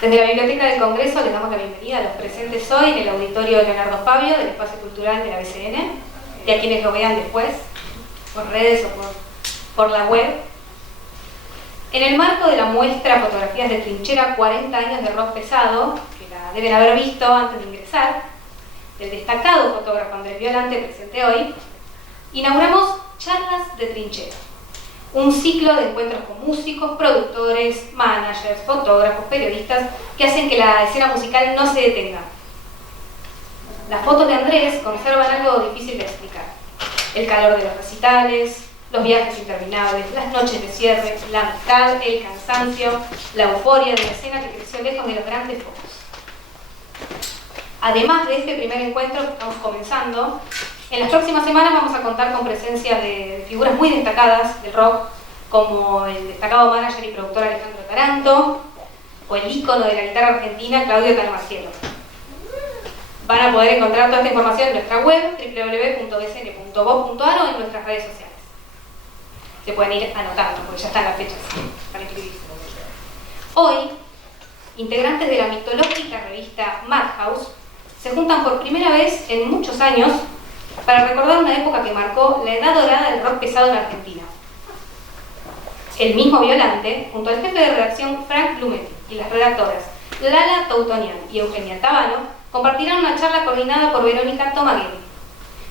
Desde la Biblioteca del Congreso les damos la bienvenida a los presentes hoy en el auditorio Leonardo Fabio del Espacio Cultural de la BCN y a quienes lo vean después, por redes o por la web. En el marco de la muestra Fotografías de Trinchera 40 años de rock pesado, que la deben haber visto antes de ingresar, del destacado fotógrafo Andrés Violante presente hoy, inauguramos Charlas de Trinchera, un ciclo de encuentros con músicos, productores, managers, fotógrafos, periodistas que hacen que la escena musical no se detenga. Las fotos de Andrés conservan algo difícil de explicar: el calor de los recitales, los viajes interminables, las noches de cierre, la amistad, el cansancio, la euforia de la escena que creció lejos de los grandes focos. Además de este primer encuentro que estamos comenzando, en las próximas semanas vamos a contar con presencia de figuras muy destacadas del rock, como el destacado manager y productor Alejandro Taranto, o el ícono de la guitarra argentina Claudio Talmarcielo. Van a poder encontrar toda esta información en nuestra web, www.bcn.gov.ar, o en nuestras redes sociales. Se pueden ir anotando, porque ya están las fechas para inscribirse. Hoy, integrantes de la mitológica revista Madhouse se juntan por primera vez en muchos años para recordar una época que marcó la edad dorada del rock pesado en Argentina. El mismo Violante, junto al jefe de redacción Frank Blumen y las redactoras Lala Tautonian y Eugenia Tabano, compartirán una charla coordinada por Verónica Tomaguelli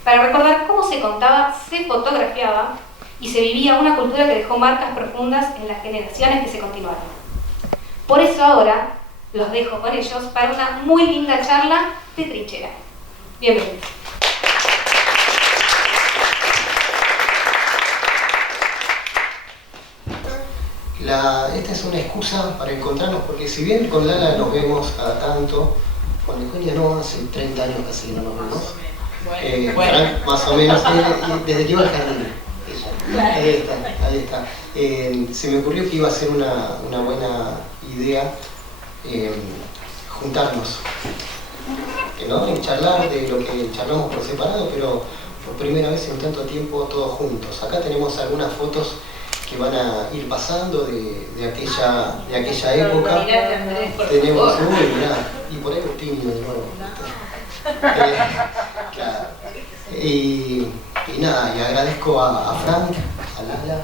para recordar cómo se contaba, se fotografiaba y se vivía una cultura que dejó marcas profundas en las generaciones que se continuaron. Por eso ahora los dejo con ellos para una muy linda charla de Trinchera. Bienvenidos. Esta es una excusa para encontrarnos, porque si bien con Lala nos vemos cada tanto, con Eugenia no, hace 30 años casi que no nos vemos. Frank, más o menos, desde que iba al jardín. Ahí está. Se me ocurrió que iba a ser una buena idea juntarnos, ¿no? Y charlar de lo que charlamos por separado, pero por primera vez en tanto tiempo todos juntos. Acá tenemos algunas fotos que van a ir pasando de aquella época. Tenemos, mirá, y por ahí Agustín de nuevo. Claro. Y nada, y agradezco a Frank, a Lala,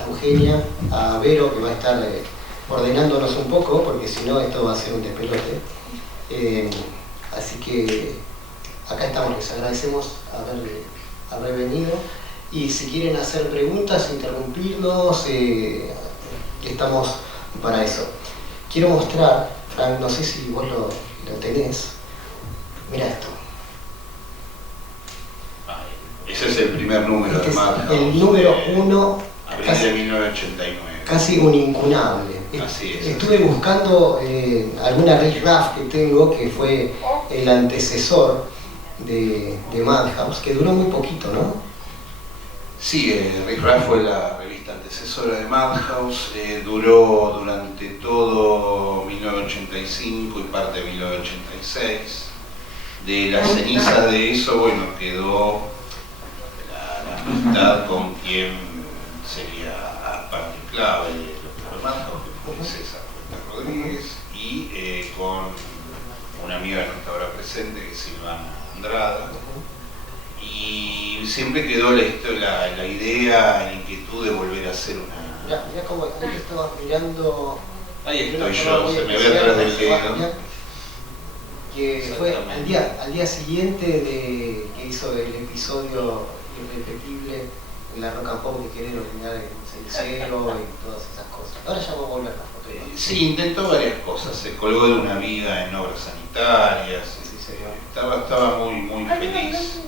a Eugenia, a Vero, que va a estar ordenándonos un poco, porque si no esto va a ser un despelote. Así que acá estamos, les agradecemos haber venido. Y si quieren hacer preguntas, interrumpirnos, estamos para eso. Quiero mostrar, Frank, no sé si vos lo tenés. Mira esto. Ese es el primer número de Madhouse. El número 1. Abril de 1989. Casi un incunable. Así es. Estuve buscando alguna Riff Raff que tengo, que fue el antecesor de Madhouse, que duró muy poquito, ¿no? Sí, Riff Raff fue la revista antecesora de Madhouse, duró durante todo 1985 y parte de 1986. De las cenizas de eso, bueno, quedó la amistad con quien sería parte clave de Madhouse, que fue César Rodríguez, y con una amiga que no está ahora presente, que es Silvana Andrada. Y siempre quedó la idea, la inquietud de volver a hacer una... Ya como ahí estaba mirando... Ahí estoy yo, se me ve atrás del dedo. Que fue al día siguiente que hizo el episodio irrepetible en la Rock and Pop, de querer orinar en Cenicero y todas esas cosas. Ahora ya vamos a volver a la foto. Sí, intentó varias cosas, se colgó de una vida en obras sanitarias, estaba muy feliz.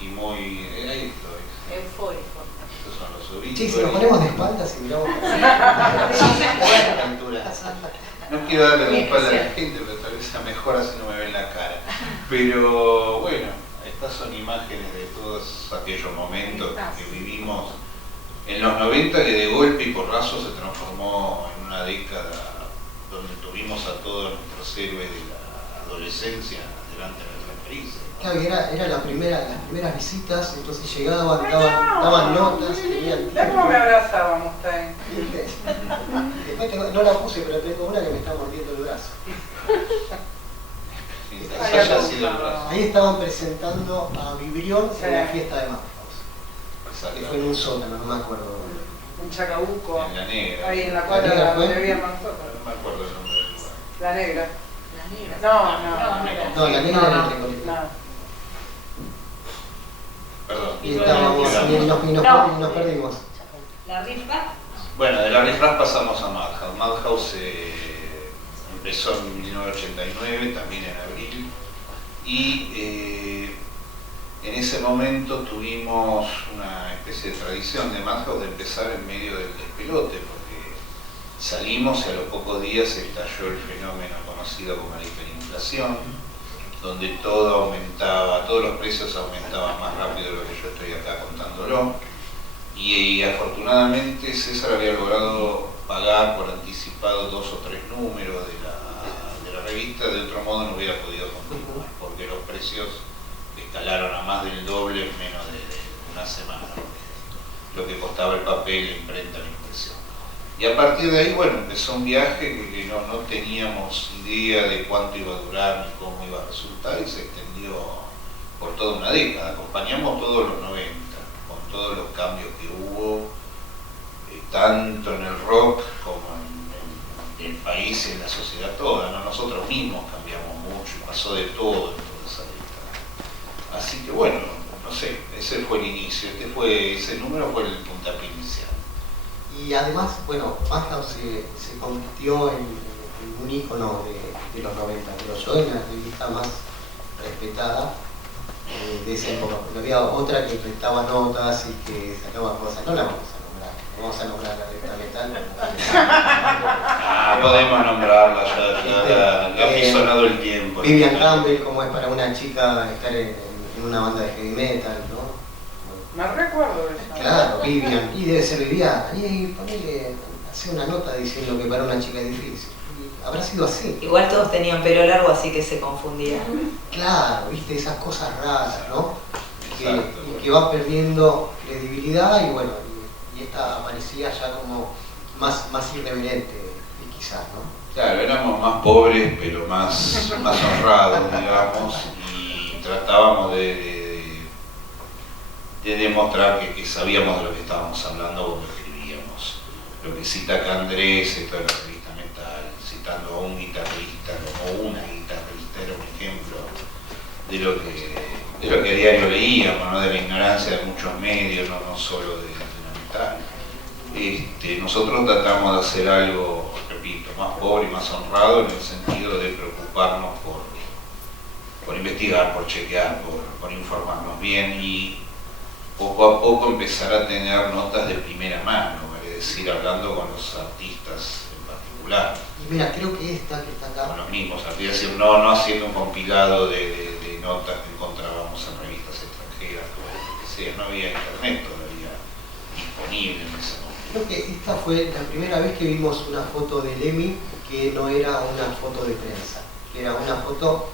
Y muy... ahí estoy. Eufórico. Estos son los orígenes. Sí, si nos ponemos de espaldas y miramos no quiero darle la espalda a la gente, pero tal vez sea mejor así no me ven la cara. Pero bueno, estas son imágenes de todos aquellos momentos que vivimos en los 90, que de golpe y porrazo se transformó en una década donde tuvimos a todos nuestros héroes de la adolescencia delante de nuestra experiencia. Claro, era las primeras visitas, entonces llegaban, daban notas, tenían tiempo. ¿Cómo me abrazábamos también? después no la puse, pero tengo una que me está mordiendo el brazo. Eso ya ha sido el brazo. Ahí estaban presentando a Vibrión en la fiesta de Madhouse. Que fue en un sótano, no me acuerdo. Un Chacabuco. En la Negra. Ahí en la cuadra donde había nosotros. No me acuerdo el nombre del lugar. La Negra. La negra. No, la Negra era el Recoleta. No. Perdón. Y estábamos y nos perdimos. La rifa. Bueno, de la Riff Raff pasamos a Madhouse. Madhouse empezó en 1989, también en abril, y en ese momento tuvimos una especie de tradición de Madhouse de empezar en medio del despelote, porque salimos y a los pocos días estalló el fenómeno conocido como la hiperinflación, donde todo aumentaba, todos los precios aumentaban más rápido de lo que yo estoy acá contándolo. Y afortunadamente César había logrado pagar por anticipado 2 o 3 números de la revista, de otro modo no hubiera podido continuar, porque los precios escalaron a más del doble en menos de una semana, lo que costaba el papel, la imprenta, la impresión. Y a partir de ahí, bueno, empezó un viaje que no teníamos idea de cuánto iba a durar ni cómo iba a resultar, y se extendió por toda una década. Acompañamos todos los 90, con todos los cambios que hubo, tanto en el rock como en el país y en la sociedad toda, ¿no? Nosotros mismos cambiamos mucho, pasó de todo en toda esa década. Así que bueno, no sé, ese fue el inicio, ese número fue el puntapié inicial. Y además, bueno, Madhouse se convirtió en un ícono de los 90, pero yo en la revista más respetada de esa época, porque había otra que prestaba notas y que sacaba cosas, no la vamos a nombrar la revista Metal. Podemos nombrarla, ya ha pisonado el tiempo. Vivian Campbell, como es para una chica estar en una banda de heavy metal, ¿no? Me recuerdo de eso. Claro, Vivian, y debe ser Vivian, y ponele, hacer una nota diciendo que para una chica es difícil. Y habrá sido así. Igual todos tenían pelo largo, así que se confundían. Claro, viste, esas cosas raras, ¿no? Exacto. Que va perdiendo credibilidad y bueno, y esta aparecía ya como más irreverente, quizás, ¿no? Claro, éramos más pobres, pero más honrados, digamos, y tratábamos de demostrar que sabíamos de lo que estábamos hablando cuando escribíamos. Lo que cita acá Andrés, esto de la revista Metal, citando a un guitarrista como una guitarrista, era un ejemplo de lo que a diario leíamos, ¿no? De la ignorancia de muchos medios, no solo de la metal. Nosotros tratamos de hacer algo, repito, más pobre y más honrado, en el sentido de preocuparnos por investigar, por chequear, por informarnos bien y poco a poco empezar a tener notas de primera mano, es decir, hablando con los artistas en particular. Y mira, creo que esta que está acá. Con los mismos artistas, no haciendo un compilado de notas que encontrábamos en revistas extranjeras, como lo que sea, no había internet todavía disponible en ese momento. Creo que esta fue la primera vez que vimos una foto de Lemmy que no era una foto de prensa, que era una foto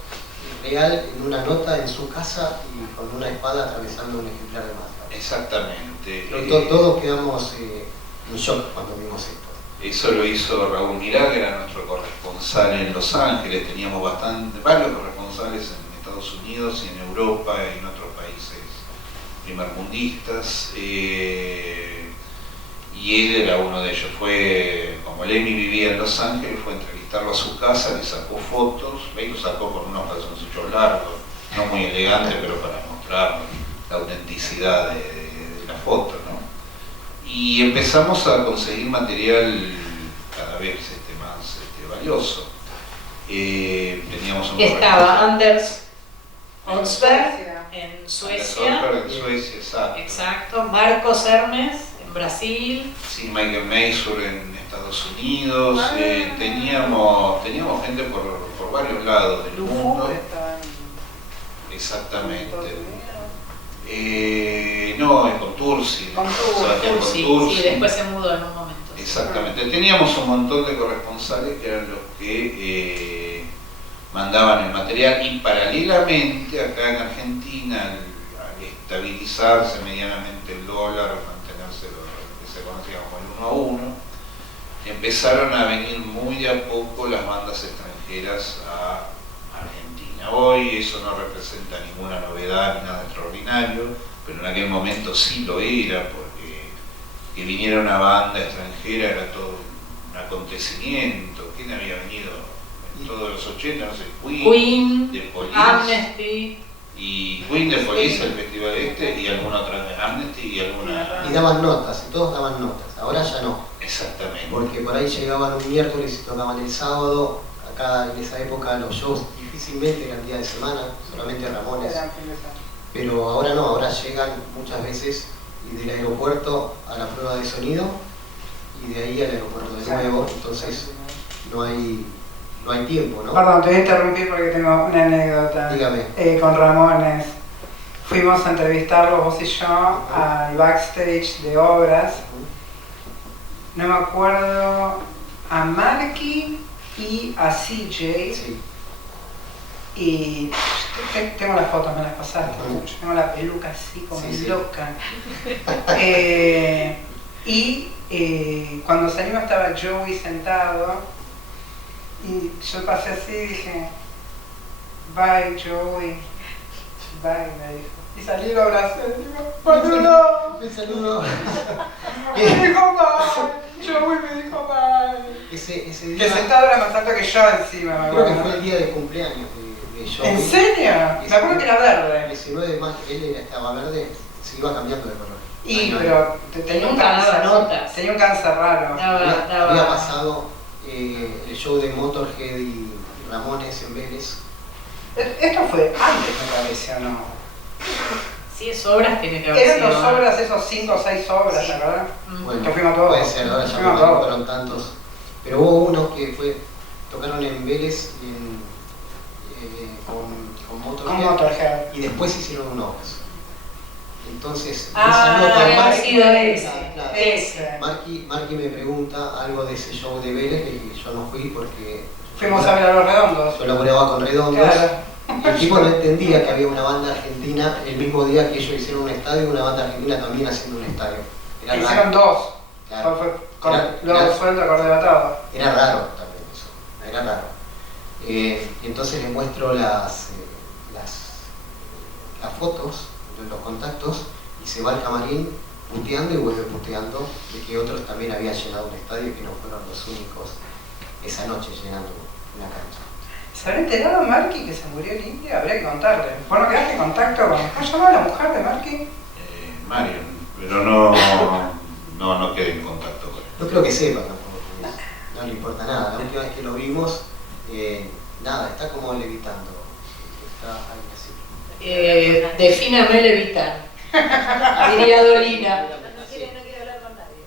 real en una nota en su casa y con una espada atravesando un ejemplar de Madhouse. Exactamente. Todos quedamos en shock cuando vimos esto. Eso lo hizo Raúl Mirá, que era nuestro corresponsal en Los Ángeles. Teníamos varios corresponsales en Estados Unidos y en Europa y en otros países primermundistas. Y él era uno de ellos. Como Lemmy vivía en Los Ángeles, fue a entrevistarlo a su casa, le sacó fotos, y lo sacó con unos calzoncillos largos, no muy elegantes, pero para mostrar la autenticidad de la foto, ¿no? Y empezamos a conseguir material cada vez más valioso. Teníamos un Estaba Anders Olsberg en Suecia. En Suecia, exacto. Exacto. Marcos Hermes en Brasil. Sí, Michael Mazur en Estados Unidos. Teníamos gente por varios lados del mundo. Exactamente. No, con Tursi. Sí, después se mudó en un momento. Exactamente. Teníamos un montón de corresponsales que eran los que mandaban el material y paralelamente acá en Argentina, al estabilizarse medianamente el dólar, al mantenerse lo que se conocía como el 1 a 1, empezaron a venir muy de a poco las bandas extranjeras a Argentina. Hoy eso no representa ninguna novedad ni nada extraordinario, pero en aquel momento sí lo era, porque que viniera una banda extranjera era todo un acontecimiento. ¿Quién había venido en todos los 80? No sé, Queen, The Police, Amnesty. y Queen, The Police, el festival y alguna otra de Amnesty y alguna... Y daban notas, y todos daban notas, ahora ya no. Exactamente. Porque por ahí llegaban un miércoles y tocaban el sábado. Acá en esa época los shows difícilmente eran día de semana, solamente Ramones. Pero ahora no, ahora llegan muchas veces y del aeropuerto a la prueba de sonido y de ahí al aeropuerto de nuevo, entonces no hay tiempo, ¿no? Perdón, te voy a interrumpir porque tengo una anécdota. Dígame. Con Ramones. Fuimos a entrevistarlos, vos y yo, al backstage de obras. No me acuerdo, a Marky y a CJ. Sí. Y tengo las fotos, me las pasaste. Yo tengo la peluca así como Sí, sí. loca. Cuando salimos estaba Joey sentado y yo pasé así y dije, bye Joey, bye, me dijo. Y salí y lo abracé y digo, ¡Padula! Me saludó. Me dijo bye, Joey me dijo bye. Ese Que día, sentado era más alto que yo encima, me creo que acuerdo. fue el día de cumpleaños de Joey. ¿En serio? Me acuerdo que era El verde. 19 de mayo, él estaba verde, se iba cambiando de color. Y, no, pero tenía un Nunca daba cáncer, notas. tenía un cáncer raro. había pasado el show de Motorhead y Ramones en Vélez. Esto fue antes, me parece, ¿o no? Si es obras, tiene que haber Eran sido. dos obras, esos 5 o 6 obras, Sí. ¿verdad? Bueno, Que fuimos todos. puede ser, ahora ya Fuimos no todos. fueron tantos. Pero hubo uno que tocaron en Vélez con Con Motorhead Motorhead. y después hicieron un obras. Entonces, Ah, esa nota, debe haber Marky- sido ese. claro, Ese. Marky me pregunta algo de ese show de Vélez y yo no fui porque Fuimos a ver a los redondos. yo laburaba con Redondos. Claro. El tipo no entendía que había una banda argentina el mismo día que ellos hicieron un estadio y una banda argentina también haciendo un estadio. Era Hicieron raro. dos. Claro. Fue luego Era- suelto, acordebatado. Era raro también eso, era raro. Entonces les muestro las fotos de los contactos y se va al camarín puteando y vuelve puteando de que otros también habían llenado un estadio y que no fueron los únicos esa noche llenando una cancha. ¿Se habrá enterado Marky que se murió en India? Habría que contarle. ¿Vos no quedaste en contacto con... ¿Cómo se llama la mujer de Marky? Marion, pero no quedé en contacto con él. No creo que sepa tampoco, no le importa nada. La última vez que lo vimos, nada, está como levitando. Está ahí así. Defíname levitar. Diría Dolina. quiere hablar con nadie.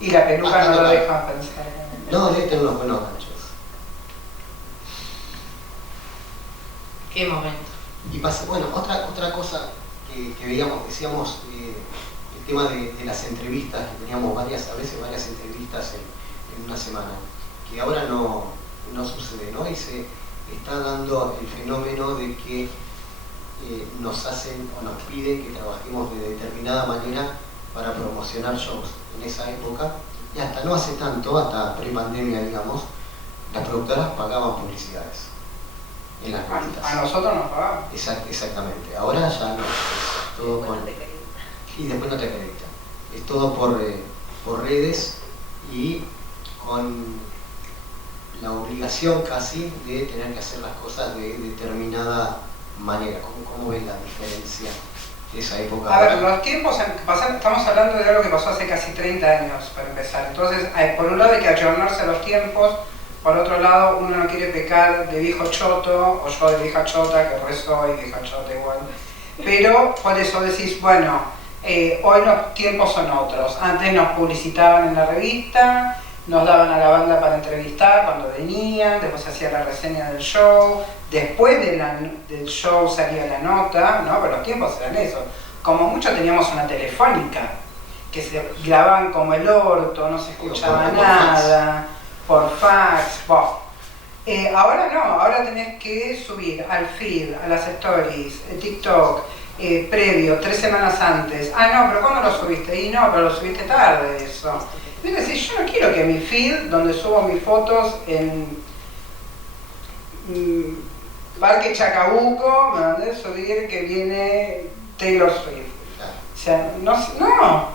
Y la peluca Ah, no lo no. deja pensar. No, debe tener unos buenos ganchos. Qué momento. Y pasa, bueno, otra cosa que veíamos, decíamos, el tema de las entrevistas, que teníamos a veces varias entrevistas en una semana, que ahora no sucede, ¿no? Y se está dando el fenómeno de que nos hacen o nos piden que trabajemos de determinada manera para promocionar shows. En esa época, y hasta no hace tanto, hasta pre-pandemia, digamos, las productoras pagaban publicidades en las revistas. A nosotros nos pagaban. Exactamente, ahora ya no, es todo con... Y después no te acreditan. Es todo por redes y con la obligación casi de tener que hacer las cosas de determinada manera. ¿Cómo ves la diferencia de esa época? A ver, los tiempos pasan, estamos hablando de algo que pasó hace casi 30 años para empezar. Entonces, por un lado hay que ayornarse a los tiempos, por otro lado uno no quiere pecar de viejo choto, o yo de vieja chota, que re soy vieja chota igual. Pero por eso decís, bueno, hoy los tiempos son otros. Antes nos publicitaban en la revista, nos daban a la banda para entrevistar cuando venían, después se hacía la reseña del show, después del show salía la nota, ¿no? Pero los tiempos eran esos. Como mucho teníamos una telefónica, que se grababan como el orto, no se escuchaba nada, por fax, ahora no, ahora tenés que subir al feed, a las stories, TikTok, previo, 3 semanas antes. Ah, no, pero ¿cuándo lo subiste? Y no, pero lo subiste tarde eso. Es decir, yo no quiero que mi feed, donde subo mis fotos en Parque Chacabuco, ¿me entendés? Subir que viene Taylor Swift. O sea, no.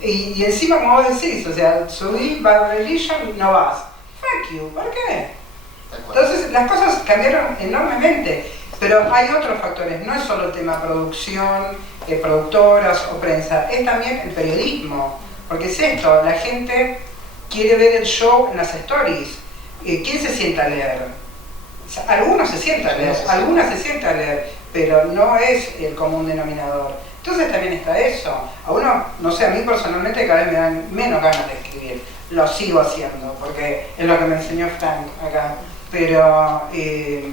Y encima, como vos decís, o sea, subí Bad Religion, no vas. Fuck you, ¿por qué? Entonces, las cosas cambiaron enormemente. Pero hay otros factores, no es solo el tema producción, productoras o prensa, es también el periodismo. Porque es esto, la gente quiere ver el show en las stories. ¿Quién se sienta a leer? O sea, algunos se sientan a leer, algunas se sientan a leer, pero no es el común denominador. Entonces también está eso. A uno, no sé, a mí personalmente cada vez me dan menos ganas de escribir. Lo sigo haciendo, porque es lo que me enseñó Frank acá. Pero es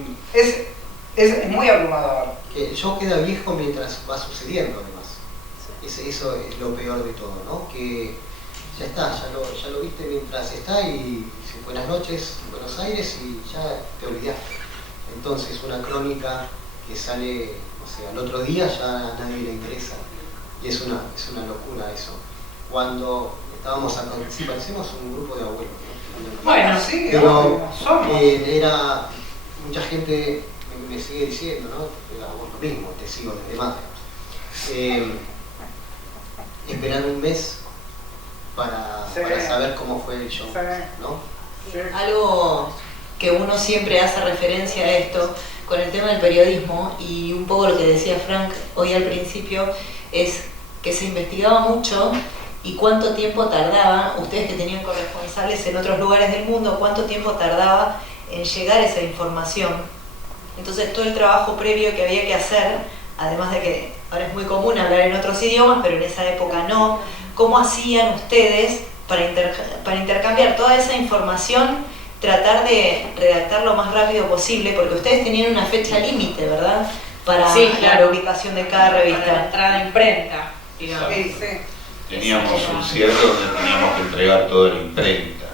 muy abrumador. El show queda viejo mientras va sucediendo, además. Eso es lo peor de todo, ¿no? Que ya está, ya lo viste mientras está y buenas noches en Buenos Aires y ya te olvidaste. Entonces una crónica que sale, o sea, al otro día ya a nadie le interesa. Y es una locura eso. Cuando estábamos acá, sí, parecemos un grupo de abuelos, ¿no? Bueno, sí, pero somos. Era mucha gente me sigue diciendo, ¿no? Era vos lo mismo, te sigo desde más. Esperar un mes para saber cómo fue el show, ¿no? Algo que uno siempre hace referencia a esto con el tema del periodismo, y un poco lo que decía Frank hoy al principio, es que se investigaba mucho y cuánto tiempo tardaba, ustedes que tenían corresponsales en otros lugares del mundo, cuánto tiempo tardaba en llegar esa información. Entonces todo el trabajo previo que había que hacer, además de que ahora es muy común hablar en otros idiomas, pero en esa época no, ¿cómo hacían ustedes para intercambiar toda esa información, tratar de redactar lo más rápido posible? Porque ustedes tenían una fecha límite, ¿verdad? Para sí, claro, la publicación de cada revista. Para la entrada a imprenta, digamos. Sí. Teníamos un cierre donde teníamos que entregar toda la imprenta.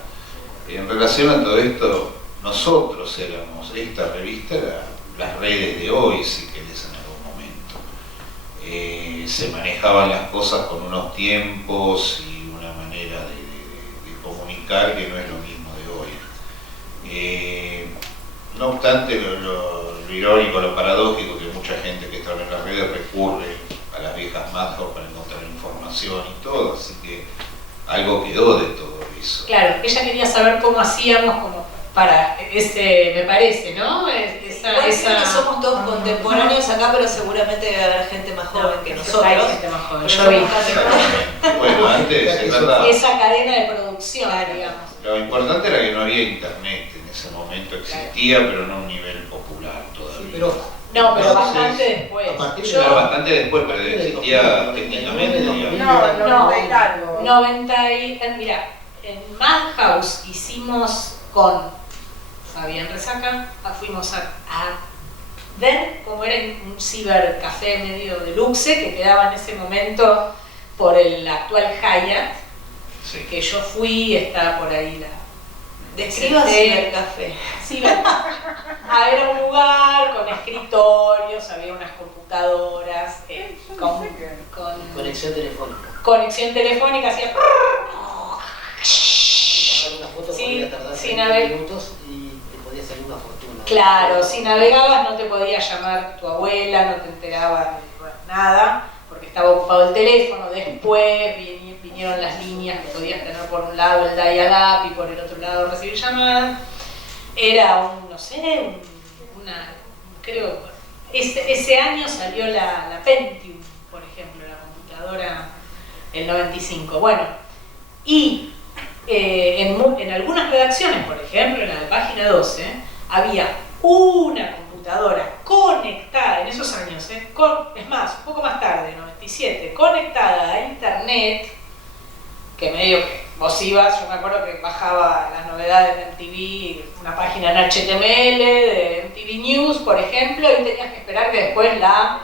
En relación a todo esto, nosotros éramos, esta revista era las redes de hoy, si querés, en algún momento. Se manejaban las cosas con unos tiempos y una manera de comunicar que no es lo mismo de hoy. No obstante, lo irónico, lo paradójico, que mucha gente que está en las redes recurre a las viejas Madhouse para encontrar información y todo, así que algo quedó de todo eso. Claro, ella quería saber cómo hacíamos como para ese, me parece, ¿no? Creo que somos todos contemporáneos acá, pero seguramente debe haber gente más joven que nosotros. Hay gente más joven, Pero yo vi. Bueno, antes, es verdad. Esa cadena de producción, digamos. Lo importante era que no había internet en ese momento, existía, pero no a un nivel popular todavía. Sí, pero No, pero entonces, bastante después. a partir de Era bastante después, pero existía técnicamente, digamos. No, 90 y algo. 90 y... Mira, en Madhouse hicimos con Fabián Resaca, fuimos a ver cómo era un cibercafé medio deluxe que quedaba en ese momento por el actual Hyatt, Sí. que yo fui, está por ahí la... Describa cibercafé. Era un lugar con escritorios, había unas computadoras, con conexión telefónica. conexión telefónica, hacía... Una foto Sí, podría tardar sí, 30 nave- minutos y te podía salir una fortuna. Claro, si navegabas no te podía llamar tu abuela, no te enterabas de nada, porque estaba ocupado el teléfono. Después vinieron las líneas que podías tener por un lado el dial-up y por el otro lado recibir llamadas. Era creo, ese año salió la Pentium, por ejemplo, la computadora, el 95. Bueno, y en algunas redacciones, por ejemplo, en la de Página 12, había una computadora conectada, en esos años, es más, un poco más tarde, 97, conectada a internet, que medio que vos ibas, yo me acuerdo que bajaba las novedades de MTV, una página en HTML de MTV News, por ejemplo, y tenías que esperar que después la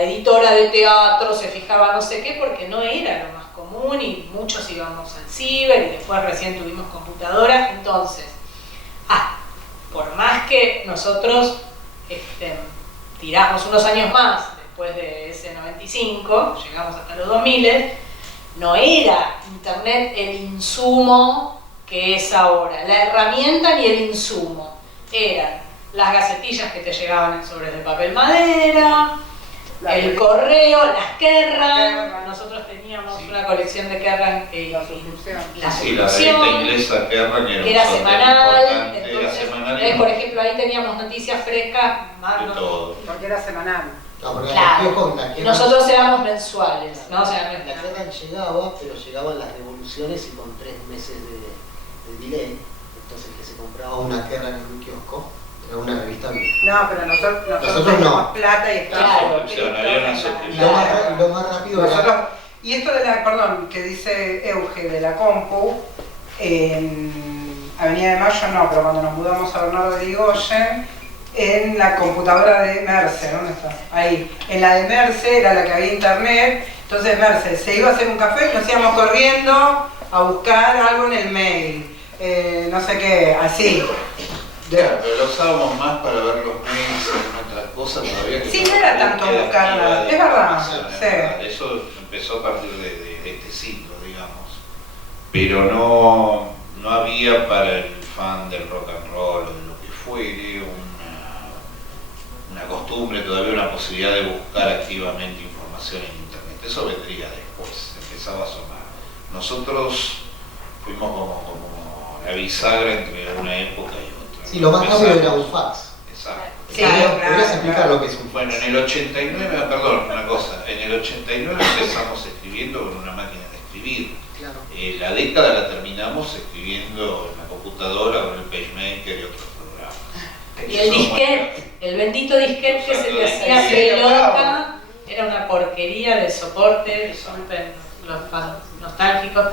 editora de teatro se fijaba no sé qué, porque no era lo más común y muchos íbamos al ciber y después recién tuvimos computadoras. Entonces, por más que nosotros tiramos unos años más después de ese 95, llegamos hasta los 2000, no era Internet el insumo que es ahora, la herramienta ni el insumo, eran las gacetillas que te llegaban en sobres de papel madera, el correo, las Kerrang. Nosotros teníamos una colección de Kerrang y la revista inglesa Kerrang era semanal. Entonces, por ejemplo, ahí teníamos noticias frescas, de todo. Porque era semanal. No, porque claro, nosotros éramos mensuales, ¿no? O sea, la Kerrang llegaba, pero llegaban las devoluciones y con 3 meses de delay. Entonces, que se compraba una Kerrang en un kiosco, era una revista vieja. No, pero nosotros no. teníamos plata y estábamos. Lo más rápido era... Y esto de la, perdón, que dice Euge de la compu, en Avenida de Mayo no, pero cuando nos mudamos a Bernardo de Irigoyen, en la computadora de Merce, ¿dónde está? Ahí. En la de Merce era la que había internet, entonces Merce se iba a hacer un café y nos íbamos corriendo a buscar algo en el mail, no sé qué, así. Claro, pero lo usábamos más para ver los mails y otras cosas todavía. Sí, no era tanto buscar nada, es verdad, sí. Eso empezó a partir de este siglo, digamos. Pero no había para el fan del rock and roll o de lo que fuere una costumbre, todavía una posibilidad de buscar activamente información en internet. Eso vendría después, empezaba a sonar. Nosotros fuimos como la bisagra entre una época y otra. Sí, lo más rápido era un fax. Exacto. Sí, ¿Podrías explicar lo que es un fax? Bueno, en el 89, perdón, una cosa, en el 89 empezamos escribiendo con una máquina de escribir. Claro. La década la terminamos escribiendo en la computadora con el PageMaker y otros programas. Y el disquete, el bendito disquete que se te hacía pelota, era una porquería de soporte, disculpen los fans nostálgicos,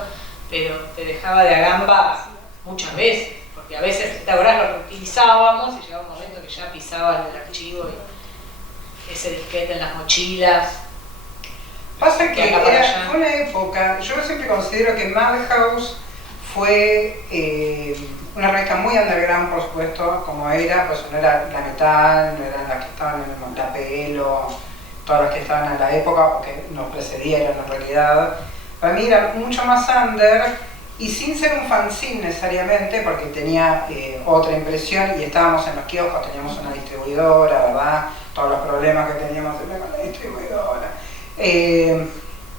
pero te dejaba de agamba muchas veces, porque a veces, ¿te acordás? Lo reutilizábamos y llegaba un momento que ya pisaban el archivo y ese disquete en las mochilas. Pasa que fue una época, yo siempre considero que Madhouse fue una revista muy underground, por supuesto, como era, pues no era la Metal, no eran las que estaban en la Pelo, todas las que estaban en la época o que nos precedieron en realidad. Para mí era mucho más under y sin ser un fanzine necesariamente, porque tenía otra impresión y estábamos en los kioscos, teníamos una distribuidora, ¿verdad? Todos los problemas que teníamos con la distribuidora.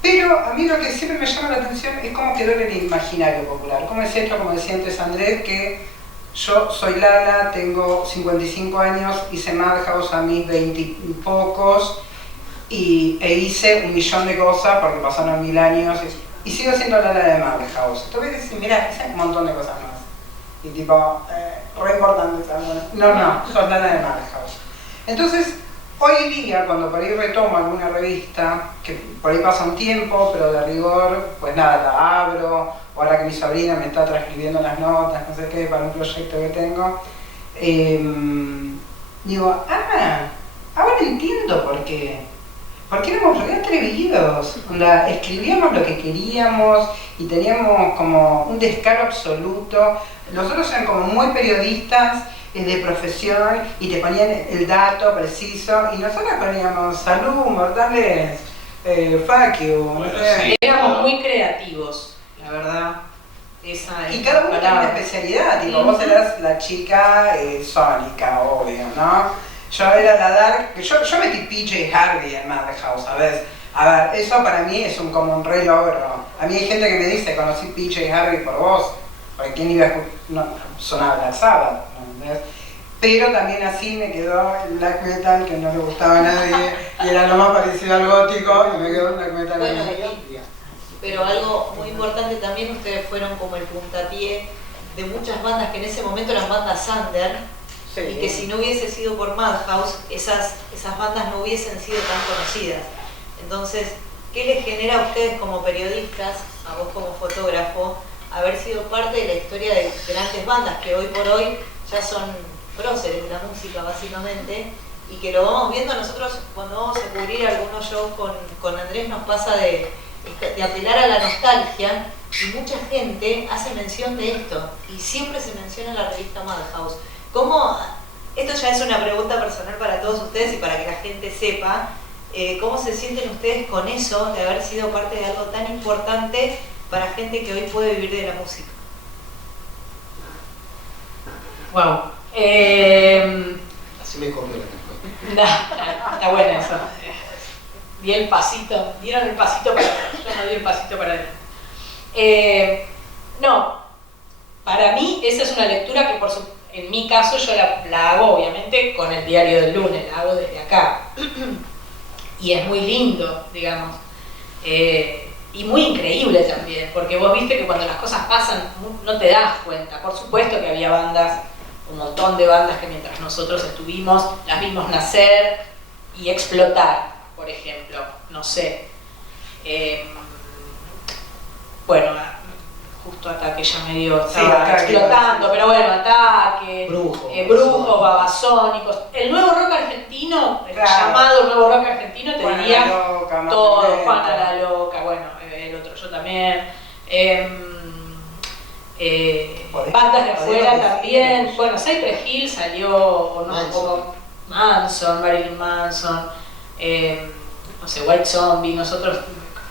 Pero a mí lo que siempre me llama la atención es cómo quedó en el imaginario popular. Como decía antes Andrés, que yo soy Lala, tengo 55 años, hice Madhouse a mis 20 y pocos e hice 1.000.000 de cosas porque pasaron 1000 años y sigo siendo Lala de Madhouse. Entonces decís, mira, hice un montón de cosas más. Y tipo, re importantes algunas. No, sos Lala de Madhouse. Entonces, hoy día, cuando por ahí retomo alguna revista, que por ahí pasa un tiempo, pero de rigor, pues nada, la abro, o ahora que mi sobrina me está transcribiendo las notas, no sé qué, para un proyecto que tengo, digo, ahora entiendo por qué. Porque éramos re atrevidos, escribíamos lo que queríamos y teníamos como un descaro absoluto. Los otros eran como muy periodistas, de profesión y te ponían el dato preciso y nosotros poníamos salud, mortales, fuck you, bueno, no sé. sí. Éramos muy creativos, la verdad. Y cada uno tenía una especialidad, tipo, vos eras la chica sónica, obvio, ¿no? Yo era la dark, yo metí PJ Harvey en Madhouse, ¿sabes? A ver, eso para mí es como un re logro. A mí hay gente que me dice, conocí PJ Harvey por vos, porque quién iba a escuchar, no, sonaba Black Sabbath, ¿entendés? Pero también así me quedó el black metal que no le gustaba a nadie y era lo más parecido al gótico y me quedó el black metal. Bueno, pero algo muy importante también, ustedes fueron como el puntapié de muchas bandas que en ese momento eran bandas under, sí, y que si no hubiese sido por Madhouse, esas bandas no hubiesen sido tan conocidas. Entonces, ¿qué les genera a ustedes como periodistas, a vos como fotógrafo, haber sido parte de la historia de grandes bandas que hoy por hoy ya son próceres de la música básicamente, y que lo vamos viendo nosotros cuando vamos a cubrir algunos shows con Andrés? Nos pasa de apelar a la nostalgia y mucha gente hace mención de esto y siempre se menciona la revista Madhouse. ¿Cómo? Esto ya es una pregunta personal para todos ustedes y para que la gente sepa ¿Cómo se sienten ustedes con eso, de haber sido parte de algo tan importante para gente que hoy puede vivir de la música? Wow. Así me comió la respuesta. Está buena eso. Di el pasito, dieron el pasito para atrás, yo no di el pasito para adelante. No, para mí esa es una lectura que en mi caso yo la hago obviamente con el diario del lunes, la hago desde acá. Y es muy lindo, digamos. Y muy increíble también, porque vos viste que cuando las cosas pasan no te das cuenta. Por supuesto que había bandas, un montón de bandas que mientras nosotros estuvimos las vimos nacer y explotar, por ejemplo, no sé. Bueno, justo Ataque ya medio estaba explotando, pero bueno, Ataque, Brujos, Babasónicos, el nuevo rock argentino, el llamado nuevo rock argentino, te diría todo, Juana la Loca, bueno, el otro, yo también, bandas de afuera también, bueno, Cypress Hill salió, o no, como Manson, Marilyn Manson, no sé, White Zombie, nosotros,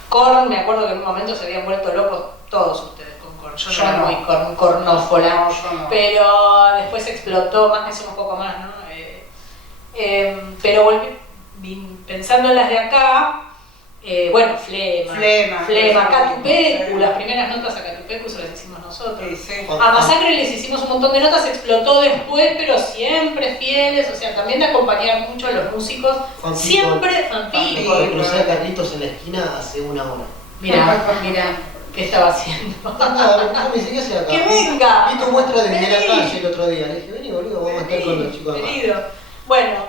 Korn, me acuerdo que en un momento se habían vuelto locos todos ustedes con Korn, yo no era muy cornófola, pero después explotó, más que somos un poco más, ¿no? Pero pensando en las de acá, bueno, Flema, Catupecu, las primeras notas a Catupecu se las hicimos nosotros. A Masacre les hicimos un montón de notas, explotó después, pero siempre fieles, o sea, también de acompañar mucho a los músicos, siempre fanfico. Crucé a Carlitos en la esquina hace una hora. Mirá, ¿qué estaba haciendo? No, me dice, ¿qué hace acá? ¡Que venga! Vi tu muestra de la calle el otro día. Le dije, vení boludo, vamos a estar con los chicos acá. Bueno,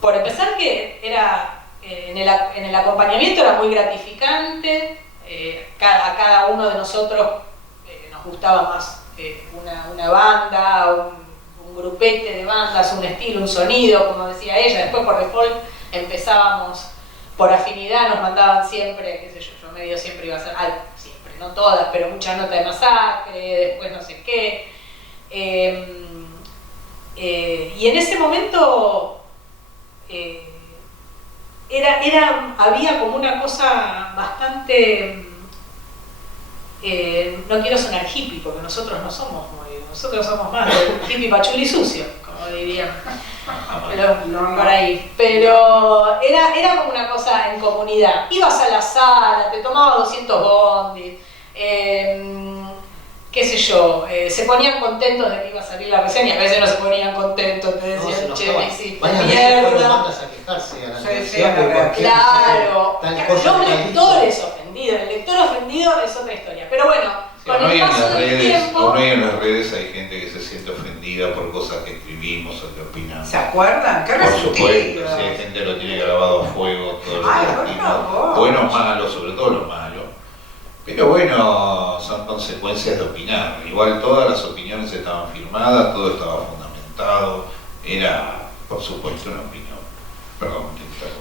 por empezar que era en el acompañamiento era muy gratificante, a cada uno de nosotros nos gustaba más una banda, un grupete de bandas, un estilo, un sonido, como decía ella. Después por default empezábamos por afinidad, nos mandaban siempre, qué sé yo medio siempre iba a hacer algo, siempre, no todas, pero muchas notas de Masacre, después no sé qué. Y en ese momento había como una cosa bastante, no quiero sonar hippie porque nosotros somos más hippie pachuli sucio, como dirían por ahí, pero era como una cosa en comunidad. Ibas a la sala, te tomabas 200 bondis, qué sé yo, se ponían contentos de que iba a salir la reseña, a veces no se ponían contentos, te decían, che, me hiciste mierda. Claro, los lectores ofendidos, el lector ofendido es otra historia, pero bueno, con el paso del tiempo... Hoy en las redes hay gente que se siente ofendida por cosas que escribimos o que opinamos. ¿Se acuerdan? ¿Qué por supuesto, si hay gente que lo tiene grabado a fuego, todo lo que escribimos, buenos, malos, sobre todo los malos. Pero bueno, son consecuencias de opinar. Igual todas las opiniones estaban firmadas, todo estaba fundamentado, era por supuesto una opinión. Perdón,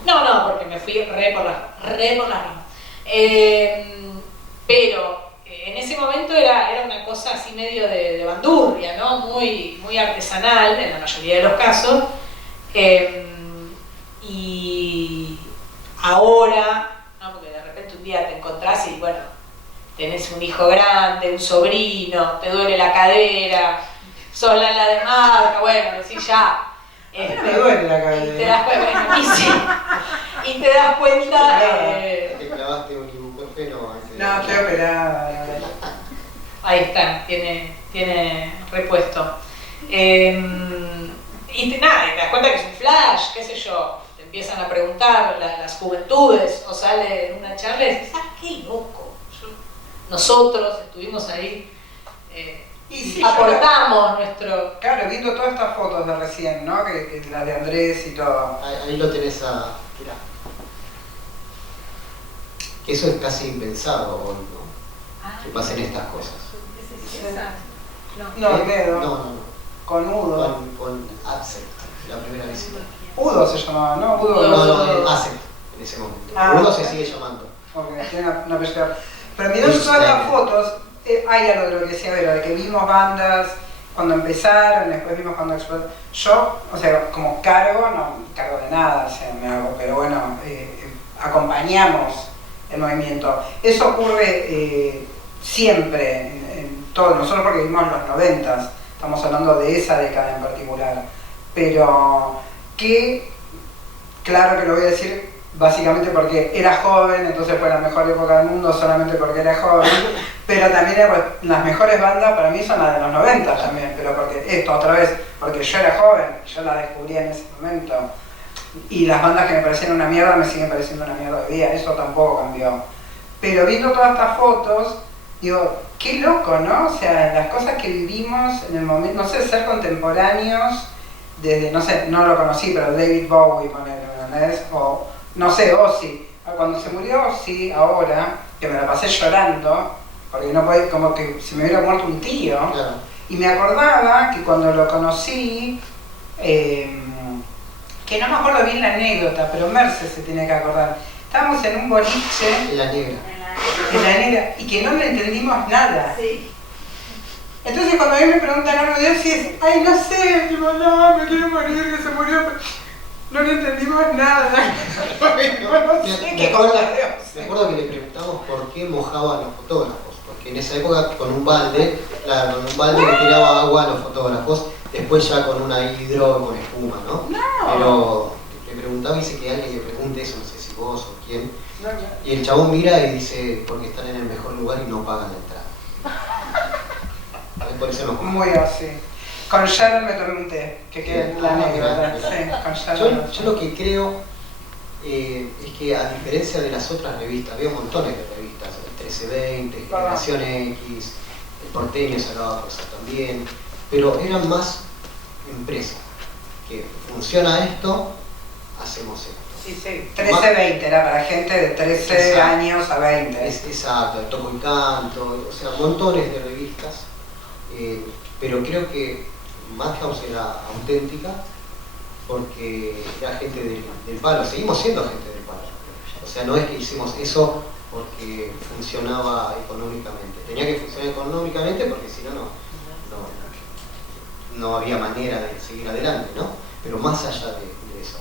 no, porque me fui re por las ramas. Pero en ese momento era una cosa así medio de bandurria, ¿no? Muy artesanal en la mayoría de los casos. Y ahora, ¿no? Porque de repente un día te encontrás y bueno, tenés un hijo grande, un sobrino, te duele la cadera, sos la de marca, bueno, decís ya. Me duele la cadera. Y te das cuenta, y te das cuenta. Te clavaste un ibuprofeno. No, estoy operada. Ahí está, tiene repuesto. Y te das cuenta que es un flash, qué sé yo. Te empiezan a preguntar las juventudes, o sale en una charla y dices, ¡ah, qué loco! Nosotros estuvimos ahí, sí, aportamos nuestro... Claro, viendo todas estas fotos de recién, ¿no? Que la de Andrés y todo. Ahí lo tenés mirá. Eso es casi impensado hoy, ¿no? Que pasen estas cosas. No. Con Udo. Con Accept, la primera visita. Udo se llamaba, ¿no? Udo. No, Accept, en ese momento. Udo se sigue llamando. Ok, tiene una apellido. Pero mirando todas las fotos, hay algo de lo que decía Vero, de que vimos bandas cuando empezaron, después vimos cuando explotó. Yo, o sea, como cargo, no cargo de nada, o sea, me hago, pero bueno, acompañamos el movimiento. Eso ocurre siempre, en todo, nosotros porque vivimos los 90s, estamos hablando de esa década en particular, pero que, claro que lo voy a decir básicamente porque era joven, entonces fue la mejor época del mundo solamente porque era joven, pero también las mejores bandas para mí son las de los 90 también, pero porque esto otra vez, porque yo era joven, yo la descubrí en ese momento, y las bandas que me parecían una mierda me siguen pareciendo una mierda hoy día, eso tampoco cambió. Pero viendo todas estas fotos, digo, qué loco, ¿no? O sea, las cosas que vivimos en el momento, no sé, ser contemporáneos, desde, no sé, no lo conocí, pero David Bowie, ¿entendés? O, no sé, Ozzy. Cuando se murió Ozzy, ahora, que me la pasé llorando, porque no podía, como que se me hubiera muerto un tío, Claro. y me acordaba que cuando lo conocí, que no me acuerdo bien la anécdota, pero Merce se tiene que acordar. Estábamos en un boliche, La negra. en la negra, y que no le entendimos nada. Sí. Entonces cuando a mí me preguntan algo de Ozzy es, ay, no sé, digo, no, me quiero morir, que se murió. No le entendimos nada. No sé qué contar de Ozzy. Me acuerdo que le preguntamos por qué mojaban los fotógrafos, porque en esa época con un balde, claro, con un balde le tiraba agua a los fotógrafos, después ya con una hidro con espuma, ¿no? Pero le preguntaba y dice que alguien le pregunte eso, no sé si vos o quién, y el chabón mira y dice, porque están en el mejor lugar y no pagan la entrada. Por eso nos Muy así. Con Sharon me tomé un té, que queda en la negra. Sí, con Sharon. Yo lo que creo es que a diferencia de las otras revistas, había montones de revistas, 1320, Generación X, El Porteño sacaba cosas también, pero eran más empresas, que funciona esto, hacemos esto. Sí, sí. 13-20 era para gente de 13 Exacto. años a 20. Exacto, el Toco y Canto, o sea, montones de revistas, pero creo que Madhouse era auténtica porque era gente del palo, seguimos siendo gente del palo. O sea, no es que hicimos eso porque funcionaba económicamente, tenía que funcionar económicamente porque si no, no había manera de seguir adelante, ¿no? Pero más allá de eso,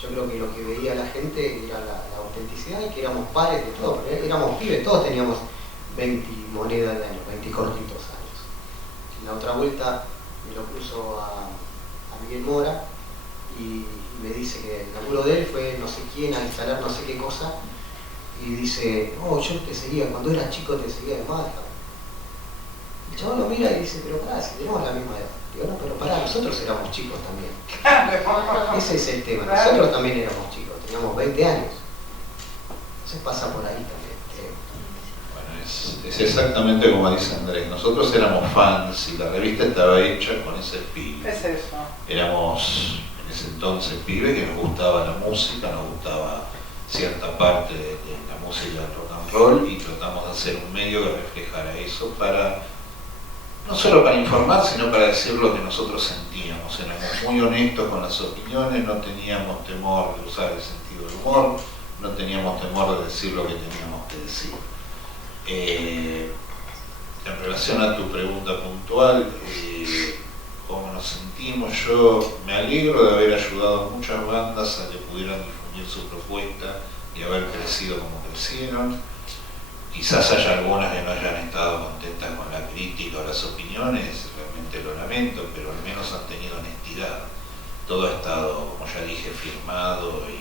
yo creo que lo que veía la gente era la autenticidad y que éramos pares de todo, éramos pibes, todos teníamos 20 monedas de año, 20 cortitos años. En la otra vuelta me lo cruzo a Miguel Mora y me dice que el laburo de él fue no sé quién a instalar no sé qué cosa y dice, oh, yo te seguía, cuando eras chico te seguía de Madhouse. El chabón lo mira y dice, pero pará, si tenemos la misma edad. Digo, no, pero pará, nosotros éramos chicos también. Ese es el tema, nosotros también éramos chicos, teníamos 20 años. Entonces pasa por ahí también, creo. Bueno, es exactamente como dice Andrés, nosotros éramos fans y la revista estaba hecha con ese espíritu. Es eso. Éramos en ese entonces pibes que nos gustaba la música, nos gustaba cierta parte de la música del rock and roll y tratamos de hacer un medio que reflejara eso para, no solo para informar, sino para decir lo que nosotros sentíamos. Éramos muy honestos con las opiniones, no teníamos temor de usar el sentido del humor, no teníamos temor de decir lo que teníamos que decir. En relación a tu pregunta puntual, cómo nos sentimos, yo me alegro de haber ayudado a muchas bandas a que pudieran difundir su propuesta y haber crecido como crecieron. Quizás haya algunas que no hayan estado contentas con la crítica o las opiniones, realmente lo lamento, pero al menos han tenido honestidad. Todo ha estado, como ya dije, firmado y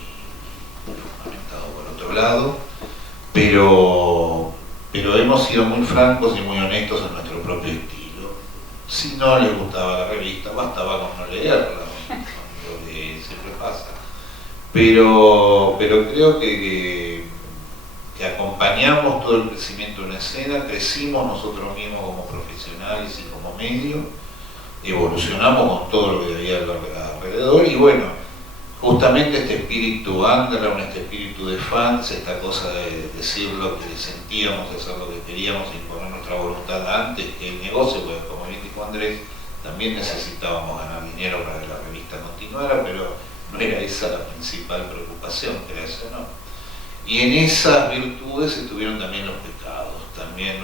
fundamentado por otro lado, pero hemos sido muy francos y muy honestos en nuestro propio estilo. Si no les gustaba la revista, bastaba con no leerla, lo que siempre pasa. Pero creo que acompañamos todo el crecimiento de una escena, crecimos nosotros mismos como profesionales y como medio, evolucionamos con todo lo que había alrededor y bueno, justamente este espíritu underground, este espíritu de fans, esta cosa de decir lo que sentíamos, de hacer lo que queríamos, imponer nuestra voluntad antes que el negocio, porque como bien dijo Andrés, también necesitábamos ganar dinero para que la revista continuara, pero no era esa la principal preocupación, creas o no. Y en esas virtudes estuvieron también los pecados, también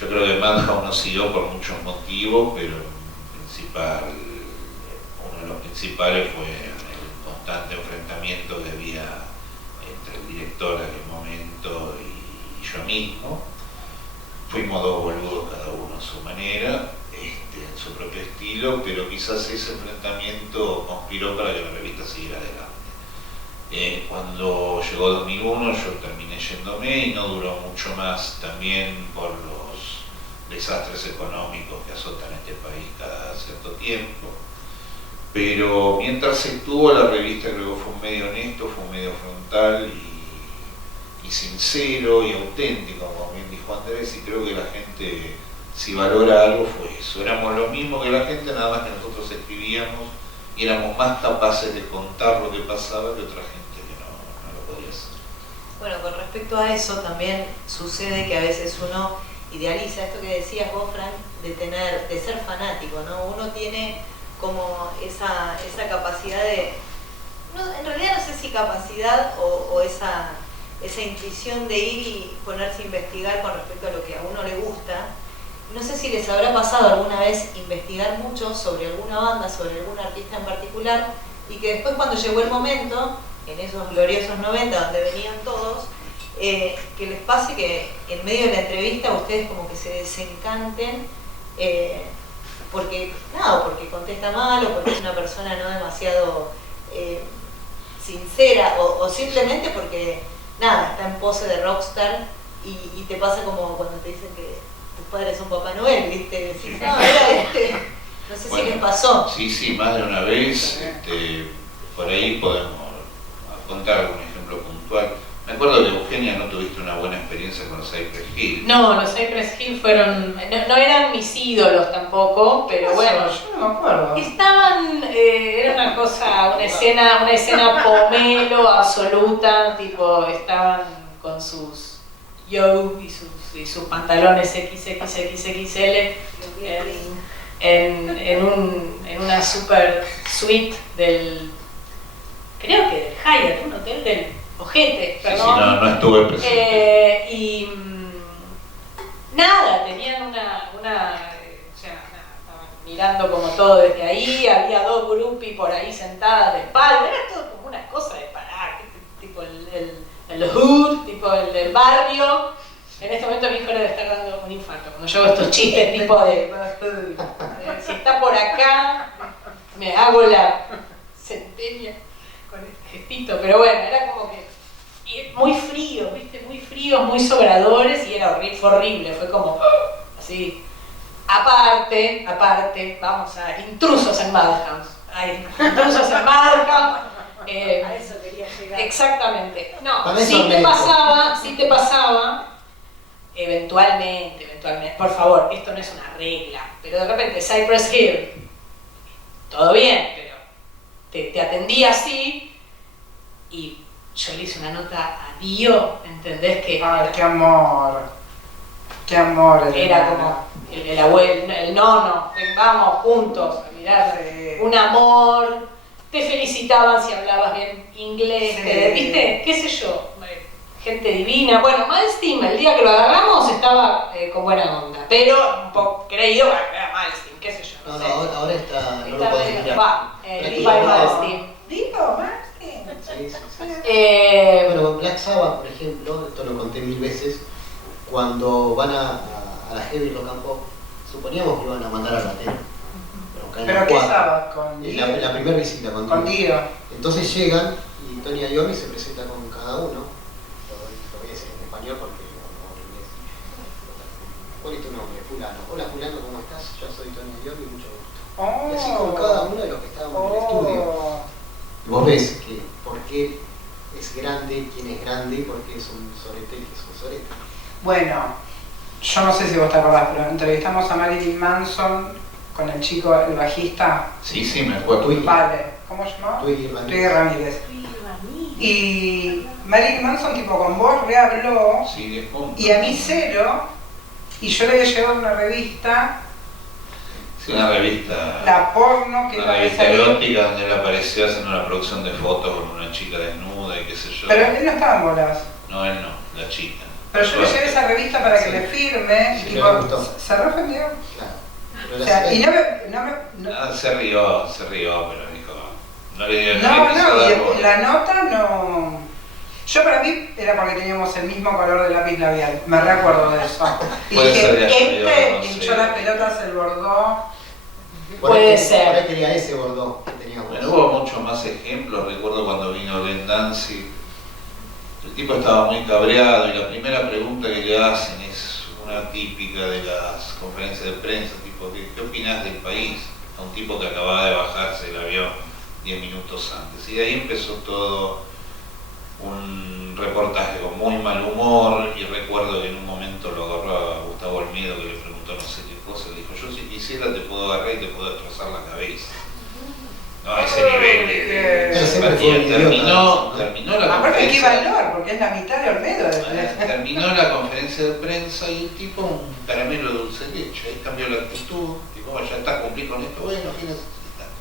Yo creo que Madhouse no siguió por muchos motivos, pero uno de los principales fue el constante enfrentamiento que había entre el director en aquel momento y yo mismo. Fuimos dos boludos, cada uno a su manera, en su propio estilo, pero quizás ese enfrentamiento conspiró para que la revista siguiera adelante. Cuando llegó 2001 yo terminé yéndome y no duró mucho más, también por los desastres económicos que azotan este país cada cierto tiempo. Pero mientras estuvo, la revista creo que fue un medio honesto, fue un medio frontal y sincero y auténtico, como bien dijo Andrés, y creo que la gente, si valora algo, fue eso. Éramos lo mismo que la gente, nada más que nosotros escribíamos y éramos más capaces de contar lo que pasaba que otra gente que no lo podía hacer. Bueno, con respecto a eso también sucede que a veces uno idealiza esto que decías vos, Frank, de ser fanático, ¿no? Uno tiene como esa capacidad de, en realidad no sé si capacidad o esa intuición de ir y ponerse a investigar con respecto a lo que a uno le gusta. No sé si les habrá pasado alguna vez investigar mucho sobre alguna banda, sobre algún artista en particular, y que después cuando llegó el momento, en esos gloriosos 90 donde venían todos, que les pase que en medio de la entrevista ustedes como que se desencanten porque contesta mal o porque es una persona no demasiado sincera o simplemente porque está en pose de rockstar y te pasa como cuando te dicen que tus padres son Papá Noel, ¿viste? Decís, no, era no sé si les pasó. Sí, más de una vez. Por ahí podemos contar algún ejemplo puntual. Me acuerdo que Eugenia no tuviste una buena experiencia con los Cypress Hill. No, los Cypress Hill fueron, no eran mis ídolos tampoco, pero bueno, yo no me acuerdo. Estaban, era una cosa, una escena pomelo absoluta, tipo, estaban con sus yo y sus pantalones XXXXL en una super suite creo que del Hyatt, un hotel del ojete, perdón. Sí, no estuve presente. Tenían estaban mirando como todo desde ahí, había dos groupies por ahí sentadas de espalda, era todo como una cosa de parar, tipo el hood, tipo el del barrio. En este momento mi hijo le está dando un infarto cuando yo hago estos chistes tipo de si está por acá, me hago la centenia con este gestito, pero bueno, era como que muy frío, ¿viste? Muy fríos, muy sobradores y fue horrible, fue como así. Aparte, vamos a intrusos en Madhouse. Hay intrusos en Madhouse. A eso quería llegar. Exactamente. No, si te pasaba, eventualmente, por favor, esto no es una regla, pero de repente Cypress Hill, todo bien, pero te atendí así y yo le hice una nota a Dio, ¿entendés? Ay, qué amor. Qué amor. Era como el abuelo, el nono, vamos juntos a mirar, un amor, te felicitaban si hablabas bien inglés, ¿viste? ¿Qué sé yo? Gente divina. Bueno, Malmsteen, el día que lo agarramos estaba con buena onda, pero un poco creído, era Malmsteen, qué sé yo. No, ahora está, no lo Está podés medio, mirar. Levi Malmsteen. ¿Digo, Martín? Sí. Bueno, Black Sabbath, por ejemplo, esto lo conté 1000 veces, cuando van a la Heavy Rock and Pop, suponíamos que iban a mandar a la tele. ¿Pero qué Sabbath? ¿Con Dio? La primera visita con Dio. Entonces llegan y Tony Iommi se presenta con cada uno. Lo voy a decir en español porque no en inglés. ¿Cuál es tu nombre? Fulano. Hola Fulano, ¿cómo estás? Yo soy Tony Iommi, mucho gusto. Y así con cada uno de los que estábamos en el estudio. Y vos ves que por qué es grande, quién es grande y por qué es un sorete y qué es un sorete. Bueno, yo no sé si vos te acordás, pero entrevistamos a Marilyn Manson con el chico, el bajista. Sí, me acuerdo. Vale, ¿cómo se llamaba? Twiggy Ramírez. Y Marilyn Manson tipo con vos rehabló, sí, y a mí cero, y yo le había llevado una revista. Sí, una revista. La porno que una revista erótica donde él apareció haciendo una producción de fotos con una chica desnuda y qué sé yo. Pero él no estaba en bolas. No, él no, la chica. Pero yo le llevé esa revista para que me firme y Sí, tipo, le gustó. se refendió. Claro. Pero O sea, y Se rió, pero dijo, no le dio no, y bola. la nota no. Yo para mí era porque teníamos el mismo color de lápiz labial, me recuerdo de eso. Y Puede dije, ser de ayer, no sé. hinchó las pelotas, el bordó. Puede ser. Por ahí quería ese bordó que teníamos. Bueno, hubo muchos más ejemplos. Recuerdo cuando vino Glenn Danzig, el tipo estaba muy cabreado y la primera pregunta que le hacen es una típica de las conferencias de prensa, tipo, ¿qué opinás del país? A un tipo que acababa de bajarse del avión 10 minutos antes. Y de ahí empezó todo un reportaje con muy mal humor, y recuerdo que en un momento lo agarró a Gustavo Olmedo, que le preguntó no sé qué cosa, le dijo, yo si quisiera te puedo agarrar y te puedo destrozar la cabeza. No, a ese nivel Pero siempre fue un idiota. terminó la Aparte, qué conferencia. valor, porque es la mitad de Olmedo. Terminó la conferencia de prensa y el tipo, un caramelo de dulce de leche, ahí cambió la actitud, y como ya está, cumplí con esto, bueno, ¿qué necesitas?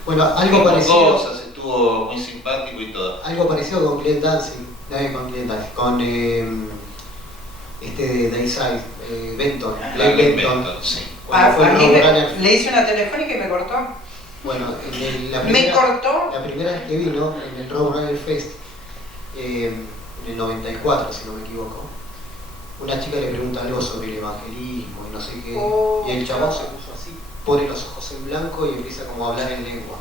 Bueno, algo Dijo parecido. cosas, estuvo muy simpático y todo. Algo parecido con Glenn Danzig, con este de Dayside, Benton, Glenn Benton. Sí. Cuando fue A el mí Roadrunner. le hice una telefónica y me cortó. Bueno, la Me cortó. primera vez que vino, en el Roadrunner Fest, en el 94, si no me equivoco, una chica le pregunta algo sobre el evangelismo y no sé qué, y el chabón se puso así, pone los ojos en blanco y empieza como a hablar en lengua.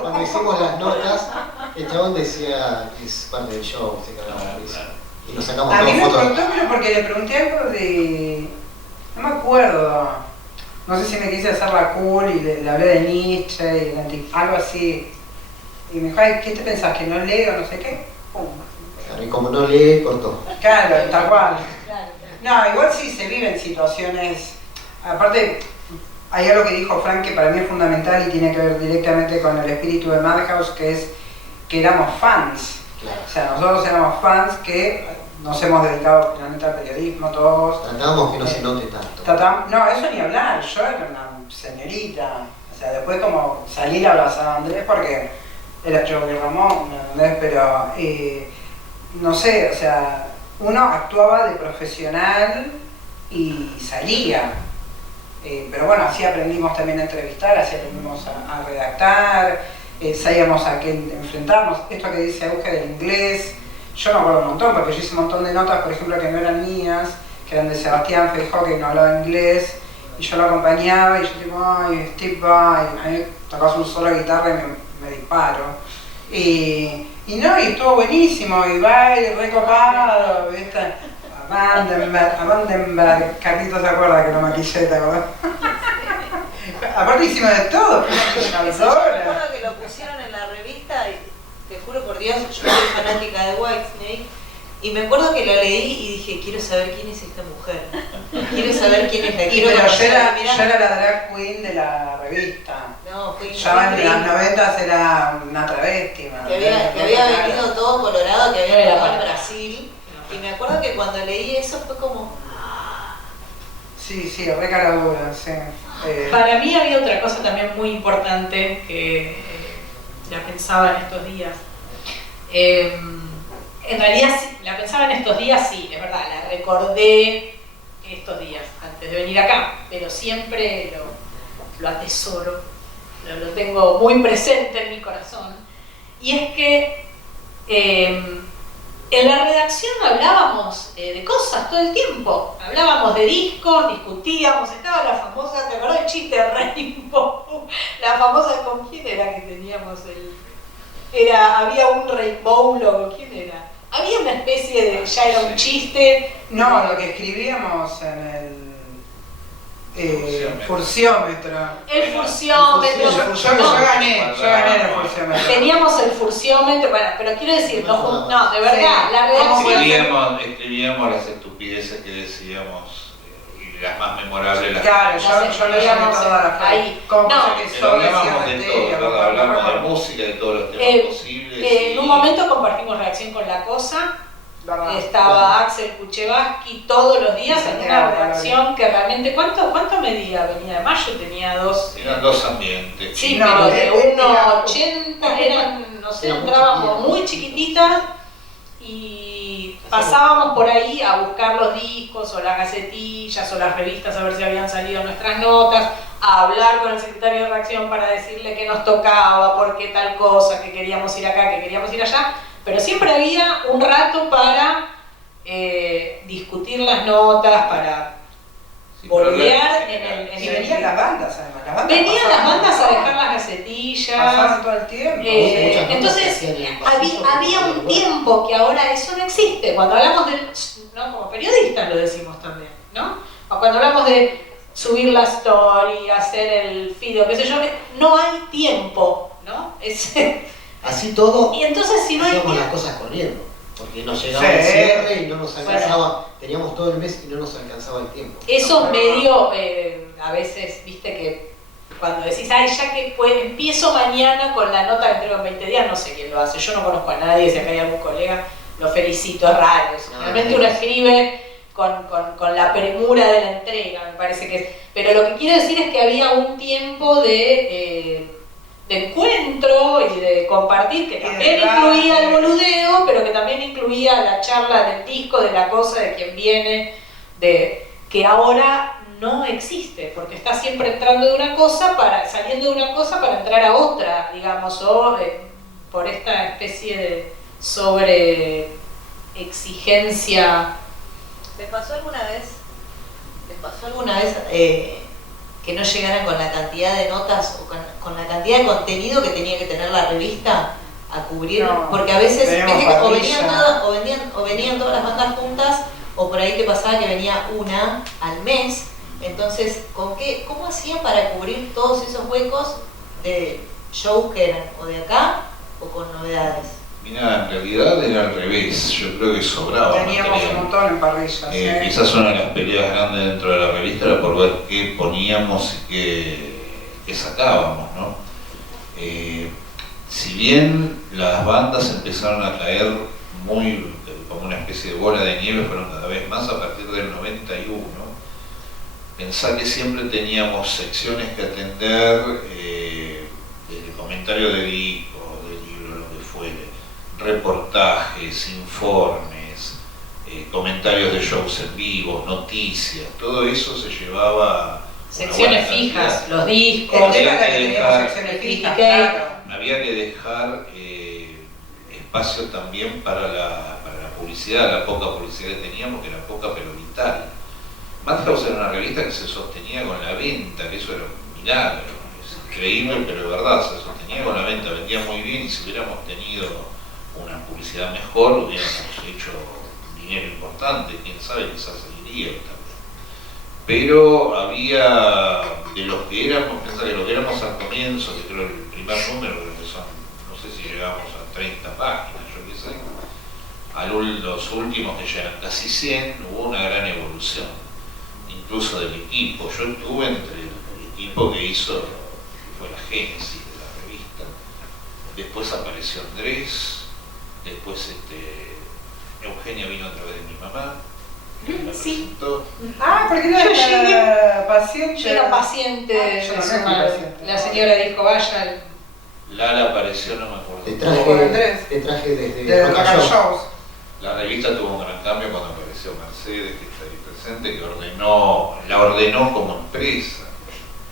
Cuando hicimos las notas, el chabón decía que es parte del show, se cagaba de risa. Y nos sacamos A mí todas me fotos. cortó, pero porque le pregunté algo de. No me acuerdo. No sé si me quise hacer la cool y le hablé de Nietzsche y algo así. Y me dijo, ay, ¿qué te pensás? ¿Que no leo? No sé qué. Pum. Claro, y como no lee, cortó. Claro, tal cual. No, igual sí se viven situaciones. Aparte, hay algo que dijo Frank que para mí es fundamental y tiene que ver directamente con el espíritu de Madhouse, que es que éramos fans. Claro. O sea, nosotros éramos fans que nos hemos dedicado finalmente al periodismo todos. Tratábamos que no se note tanto. No, eso ni hablar, yo era una señorita. O sea, después como salir a abrazar a Andrés porque era yo que Ramón, ¿me entendés? Pero, no sé, o sea, uno actuaba de profesional y salía. Pero bueno, así aprendimos también a entrevistar, así aprendimos a redactar, sabíamos a qué enfrentarnos. Esto que dice Auge del inglés, yo me acuerdo un montón, porque yo hice un montón de notas, por ejemplo, que no eran mías, que eran de Sebastián Feijó, que no hablaba inglés, y yo lo acompañaba, y yo tipo, ay, Steve Vai, a mí tocas un solo de guitarra y me disparo. Y estuvo buenísimo, y va recopado, ¿viste? A Vandenberg, Carlitos se acuerda que lo maquillé, ¿te acordás? Aparte hicimos de todo, Me acuerdo que lo pusieron en la revista y te juro por Dios, yo soy fanática de Whitesnake y me acuerdo que lo leí y dije, quiero saber quién es esta mujer, quiero saber quién es la quiero pero yo conocer, era la drag queen de la revista. No, fue Ya en increíble. las 90 era una travesti. Que había venido todo colorado, que había Era estado en para- Brasil. Y me acuerdo que cuando leí eso fue como... Sí, re caradura, sí. Para mí había otra cosa también muy importante que la pensaba en estos días. En realidad la pensaba en estos días, sí, es verdad, la recordé estos días antes de venir acá, pero siempre lo atesoro, lo tengo muy presente en mi corazón. Y es que en la redacción hablábamos de cosas todo el tiempo, hablábamos de discos, discutíamos, estaba la famosa, ¿te acordás del chiste de Rainbow? La famosa, ¿con quién era que teníamos había un Rainbow, ¿con quién era? Había una especie de, ya era un chiste. No, lo que escribíamos en el furciómetro. El furciómetro. Yo gané en el furciómetro. Teníamos el furciómetro, bueno, pero quiero decir, no, de verdad, Sí. la redacción... Escribíamos las estupideces que decíamos, y las más memorables las Claro, yo lo llamé toda la ahí. Como No, cosa que pero soy hablábamos de todo, ¿verdad? Hablamos de música, de todos los temas posibles. En un momento compartimos redacción con La Cosa, estaba Axel Kuchevaski todos los días en una redacción que realmente, ¿cuánto medía Avenida de Mayo? Tenía dos... Eran dos ambientes. Sí, No, pero de era- 1,80 eran, no sé, Era muy entrábamos chiquitita. muy chiquititas y pasábamos por ahí a buscar los discos o las gacetillas o las revistas a ver si habían salido nuestras notas, a hablar con el secretario de redacción para decirle que nos tocaba, por qué tal cosa, que queríamos ir acá, que queríamos ir allá, pero siempre había un rato para discutir las notas, para voltear en Y venían las bandas, además. Las bandas venían las pasaban, bandas a dejar las gacetillas. pasaban todo el tiempo. Muchas cosas Entonces que hacían en el pasillo, había un bueno. tiempo que ahora eso no existe. Cuando hablamos de, ¿no? Como periodistas lo decimos también, ¿no? O cuando hablamos de subir la story, hacer el feed, o qué sé yo, no hay tiempo, ¿no? Así todo, Y entonces si no hay hacíamos las tiempo, cosas corriendo, porque nos llegaba Sí. el cierre y no nos alcanzaba, teníamos todo el mes y no nos alcanzaba el tiempo. eso medio, a veces, viste que cuando decís, ay, ya que empiezo mañana con la nota que entrego en 20 días, no sé quién lo hace, yo no conozco a nadie, si acá hay algún colega, lo felicito, es raro. Realmente uno escribe con la premura de la entrega, me parece que es. Pero lo que quiero decir es que había un tiempo de encuentro y de compartir, que también incluía el boludeo, pero que también incluía la charla del disco, de la cosa, de quien viene, que ahora no existe, porque está siempre entrando de una cosa saliendo de una cosa para entrar a otra, digamos, o por esta especie de sobre exigencia. ¿Les pasó alguna vez que no llegaran con la cantidad de notas o con la cantidad de contenido que tenía que tener la revista a cubrir? No, porque a veces teníamos ¿viste? parrilla. o venían todas las bandas juntas, o por ahí te pasaba que venía una al mes. Entonces, ¿cómo hacían para cubrir todos esos huecos de shows que eran o de acá o con novedades? Mira, en realidad era al revés, yo creo que sobraba Teníamos material. un montón en parrillas. Quizás una de las peleas grandes dentro de la revista era por ver qué poníamos y qué sacábamos, ¿no? Si bien las bandas empezaron a caer muy como una especie de bola de nieve, fueron cada vez más a partir del 91, pensá que siempre teníamos secciones que atender, desde comentarios de discos, de libros, lo que fuere, reportajes, informes, comentarios de shows en vivo, noticias, todo eso se llevaba Secciones una buena fijas, cantidad. los discos, El tema era que Había que teníamos dejar- secciones fijas, Critique. claro. Había que dejar espacio también para la publicidad, la poca publicidad que teníamos, que era poca pero vital. Madhouse era una revista que se sostenía con la venta, que eso era un milagro, es increíble, pero de verdad, se sostenía con la venta, vendía muy bien, y si hubiéramos tenido una publicidad mejor, hubiéramos hecho dinero importante, quién sabe, quizás seguiría también. Pero había, de los que éramos, pensá que lo que éramos al comienzo, que creo el primer número, que son, no sé si llegamos a 30 páginas, yo qué sé, los últimos que llegan casi 100, hubo una gran evolución, incluso del equipo. Yo estuve entre el equipo que hizo, fue la génesis de la revista, después apareció Andrés, después Eugenia vino otra vez de mi mamá, me Sí. presentó. Porque no Yo era paciente. Yo era paciente, Yo también fui paciente. la señora dijo, vaya, Lala apareció, no me acuerdo. Te traje desde De Rock and Rock and Show. Shows. La revista tuvo un gran cambio cuando apareció Mercedes, que está ahí presente, que la ordenó como empresa.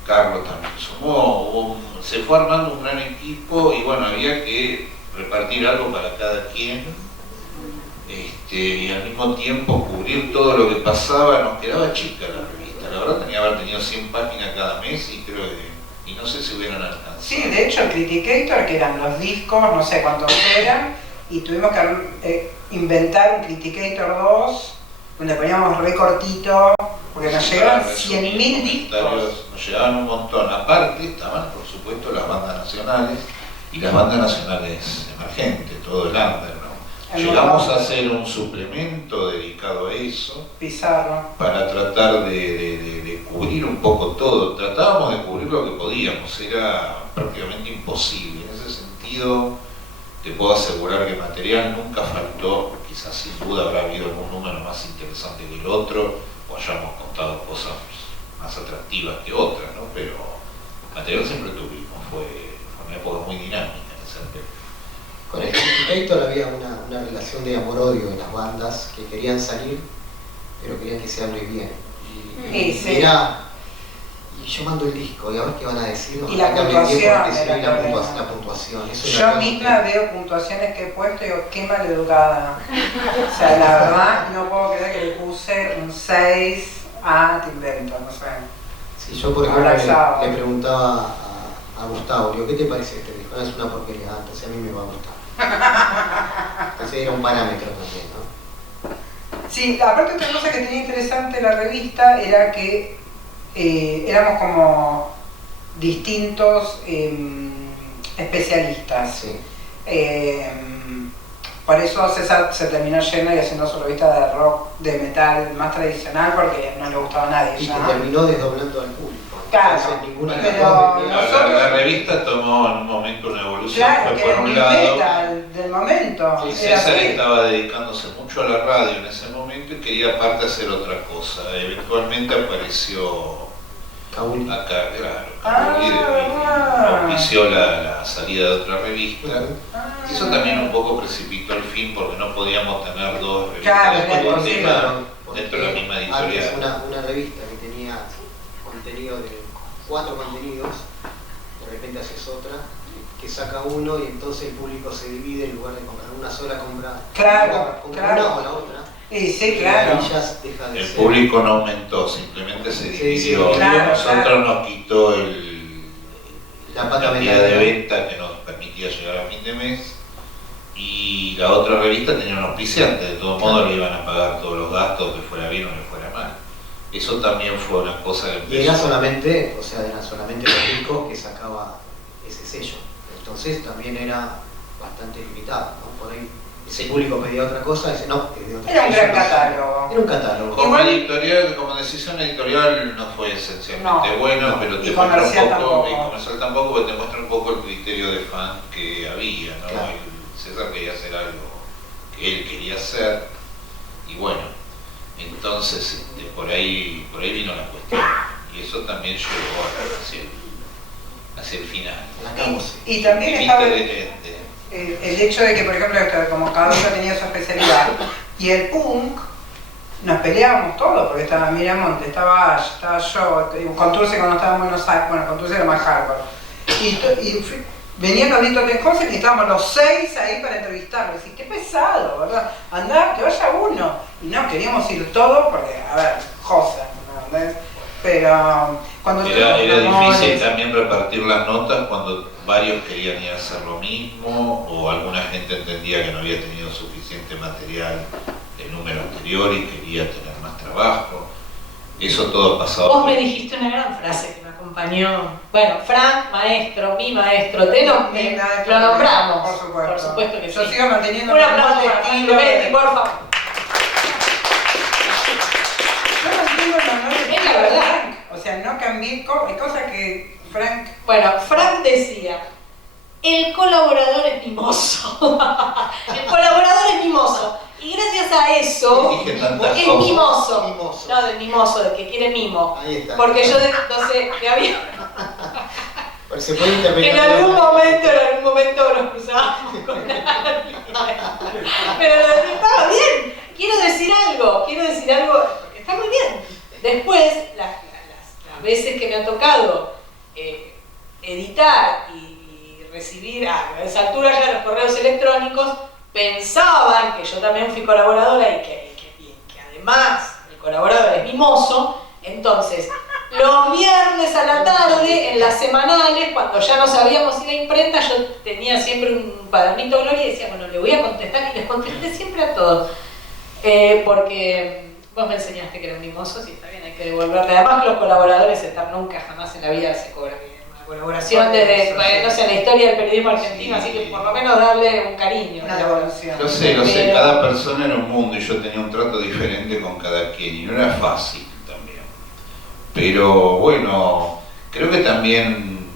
Carlos también sumó, se fue armando un gran equipo y bueno, había que repartir algo para cada quien, y al mismo tiempo cubrir todo lo que pasaba. Nos quedaba chica la revista, la verdad tenía que haber tenido 100 páginas cada mes y creo que, y no sé si hubieran alcanzado. Sí, de hecho, Criticator, que eran los discos, no sé cuántos eran, y tuvimos que inventar un Criticator 2, donde poníamos re cortito, porque nos llegaban 100.000 discos. Nos llegaban un montón. Aparte estaban, por supuesto, las bandas nacionales y las bandas nacionales emergentes, todo el under, ¿no? Llegamos a hacer un suplemento dedicado a eso, Pizarro. para tratar de cubrir un poco todo. Tratábamos de cubrir lo que podíamos, era prácticamente imposible. En ese sentido, te puedo asegurar que material nunca faltó. Quizás sin duda habrá habido algún número más interesante que el otro, o hayamos contado cosas más atractivas que otras, ¿no? Pero material siempre tuvimos, fue una época muy dinámica en ese aspecto. Con el Criticator había una una relación de amor-odio en las bandas que querían salir, pero querían que se hable bien. Y era, y yo mando el disco, y a ver qué van a decir. Y la puntuación. La puntuación. Eso yo misma veo puntuaciones que he puesto y digo, qué maleducada. O sea, la verdad, no puedo creer que le puse un 6 a Te Invento, no sé. Sí, yo por ejemplo le preguntaba a Gustavo, digo, ¿qué te parece este disco? No, es una porquería, entonces a mí me va a gustar. Entonces era un parámetro también, ¿no? Sí, aparte otra cosa que tenía interesante la revista era que éramos como distintos especialistas. Sí. Por eso César se terminó yendo y haciendo su revista de rock, de metal más tradicional, porque no le gustaba a nadie. Y ya. que terminó desdoblando al público. Claro, pero la revista tomó en un momento una evolución. Claro, fue que por era un el lado, metal del momento. sí, Era César así. estaba dedicándose mucho a la radio en ese momento y quería aparte hacer otra cosa. Eventualmente apareció Cabuli. acá, claro, auspició la salida de otra revista. Eso también un poco precipitó el fin porque no podíamos tener dos revistas Claro, dentro de la misma editorial. Antes una revista que tenía contenido de 4 contenidos, de repente haces otra, que saca uno y entonces el público se divide, en lugar de comprar una sola, compra una o la otra. Sí, claro. Y ya deja de El ser. público no aumentó, simplemente se dividió. sí, claro, Nosotros nos quitó La la pata cantidad de mental. venta que nos permitía llegar a fin de mes, y la otra revista tenía un auspiciante, de todos modos le iban a pagar todos los gastos, que fuera bien o que fuera mal. Eso también fue una cosa que empezó. Y era solamente, eran solamente los discos que sacaba ese sello. Entonces también era bastante limitado, ¿no? Por ahí ese público pedía otra cosa, dice, no, es de otra Era un sello, gran no sé. catálogo. Era un catálogo. Como Igual- editorial, como decisión editorial no fue esencialmente No, bueno, no. pero te Y muestra un comercial poco, tampoco. y comercial tampoco, porque te muestra un poco el criterio de fan que había, ¿no? Claro. César quería hacer algo que él quería hacer, y bueno, entonces por ahí vino la cuestión, y eso también llegó hacia el final. Y también Viste estaba el hecho de que, por ejemplo, como cada uno tenía su especialidad, y el punk, nos peleábamos todos, porque estaba Miramonte, estaba Ash, estaba yo, Conturce cuando estaba en Buenos Aires, bueno, Conturce era más hardcore. Venían los Dito Tenjosen y estábamos los 6 ahí para entrevistarlo. Y qué pesado, ¿verdad? Andá, que vaya uno. Y no, queríamos ir todos porque, a ver, Josa, ¿no? Pero cuando Era tuvimos difícil amores, también repartir las notas cuando varios querían ir a hacer lo mismo, o alguna gente entendía que no había tenido suficiente material el número anterior y quería tener más trabajo. Eso todo pasaba. Vos me dijiste una gran frase que me acompañó. Bueno, Frank, maestro, mi maestro, lo nombramos. Por supuesto que yo sí. sigo manteniendo Un mi aplauso molde para Frank estilo Clemente, por favor. Yo mantengo el honor de Es la verdad. Frank. O sea, no cambié cosa que Frank. Bueno, Frank decía, el colaborador es mimoso. El colaborador es mimoso. Y gracias a eso, Dije tantas es cosas. mimoso. Mimoso. No, de mimoso, de que quiere mimo. Ahí está. Porque yo no sé, que había... Pero se puede interpretar. En algún momento nos cruzábamos con alguien. Pero estaba bien. Quiero decir algo, porque está muy bien. Después, las veces que me ha tocado editar y recibir a esa altura ya los correos electrónicos, pensaban que yo también fui colaboradora y que además el colaborador es mimoso. Entonces, los viernes a la tarde, en las semanales, cuando ya no sabíamos ir a imprenta, yo tenía siempre un cuadernito Gloria y decía, bueno, le voy a contestar, y les contesté siempre a todos. Porque vos me enseñaste que era un mimoso, sí, está bien, hay que devolverle. Además que los colaboradores nunca, jamás en la vida se cobra bien. Una colaboración desde, no sé, la historia del periodismo argentino, así que por lo menos darle un cariño. Una devolución. Lo sé, cada persona era un mundo y yo tenía un trato diferente con cada quien y no era fácil también. Pero bueno, creo que también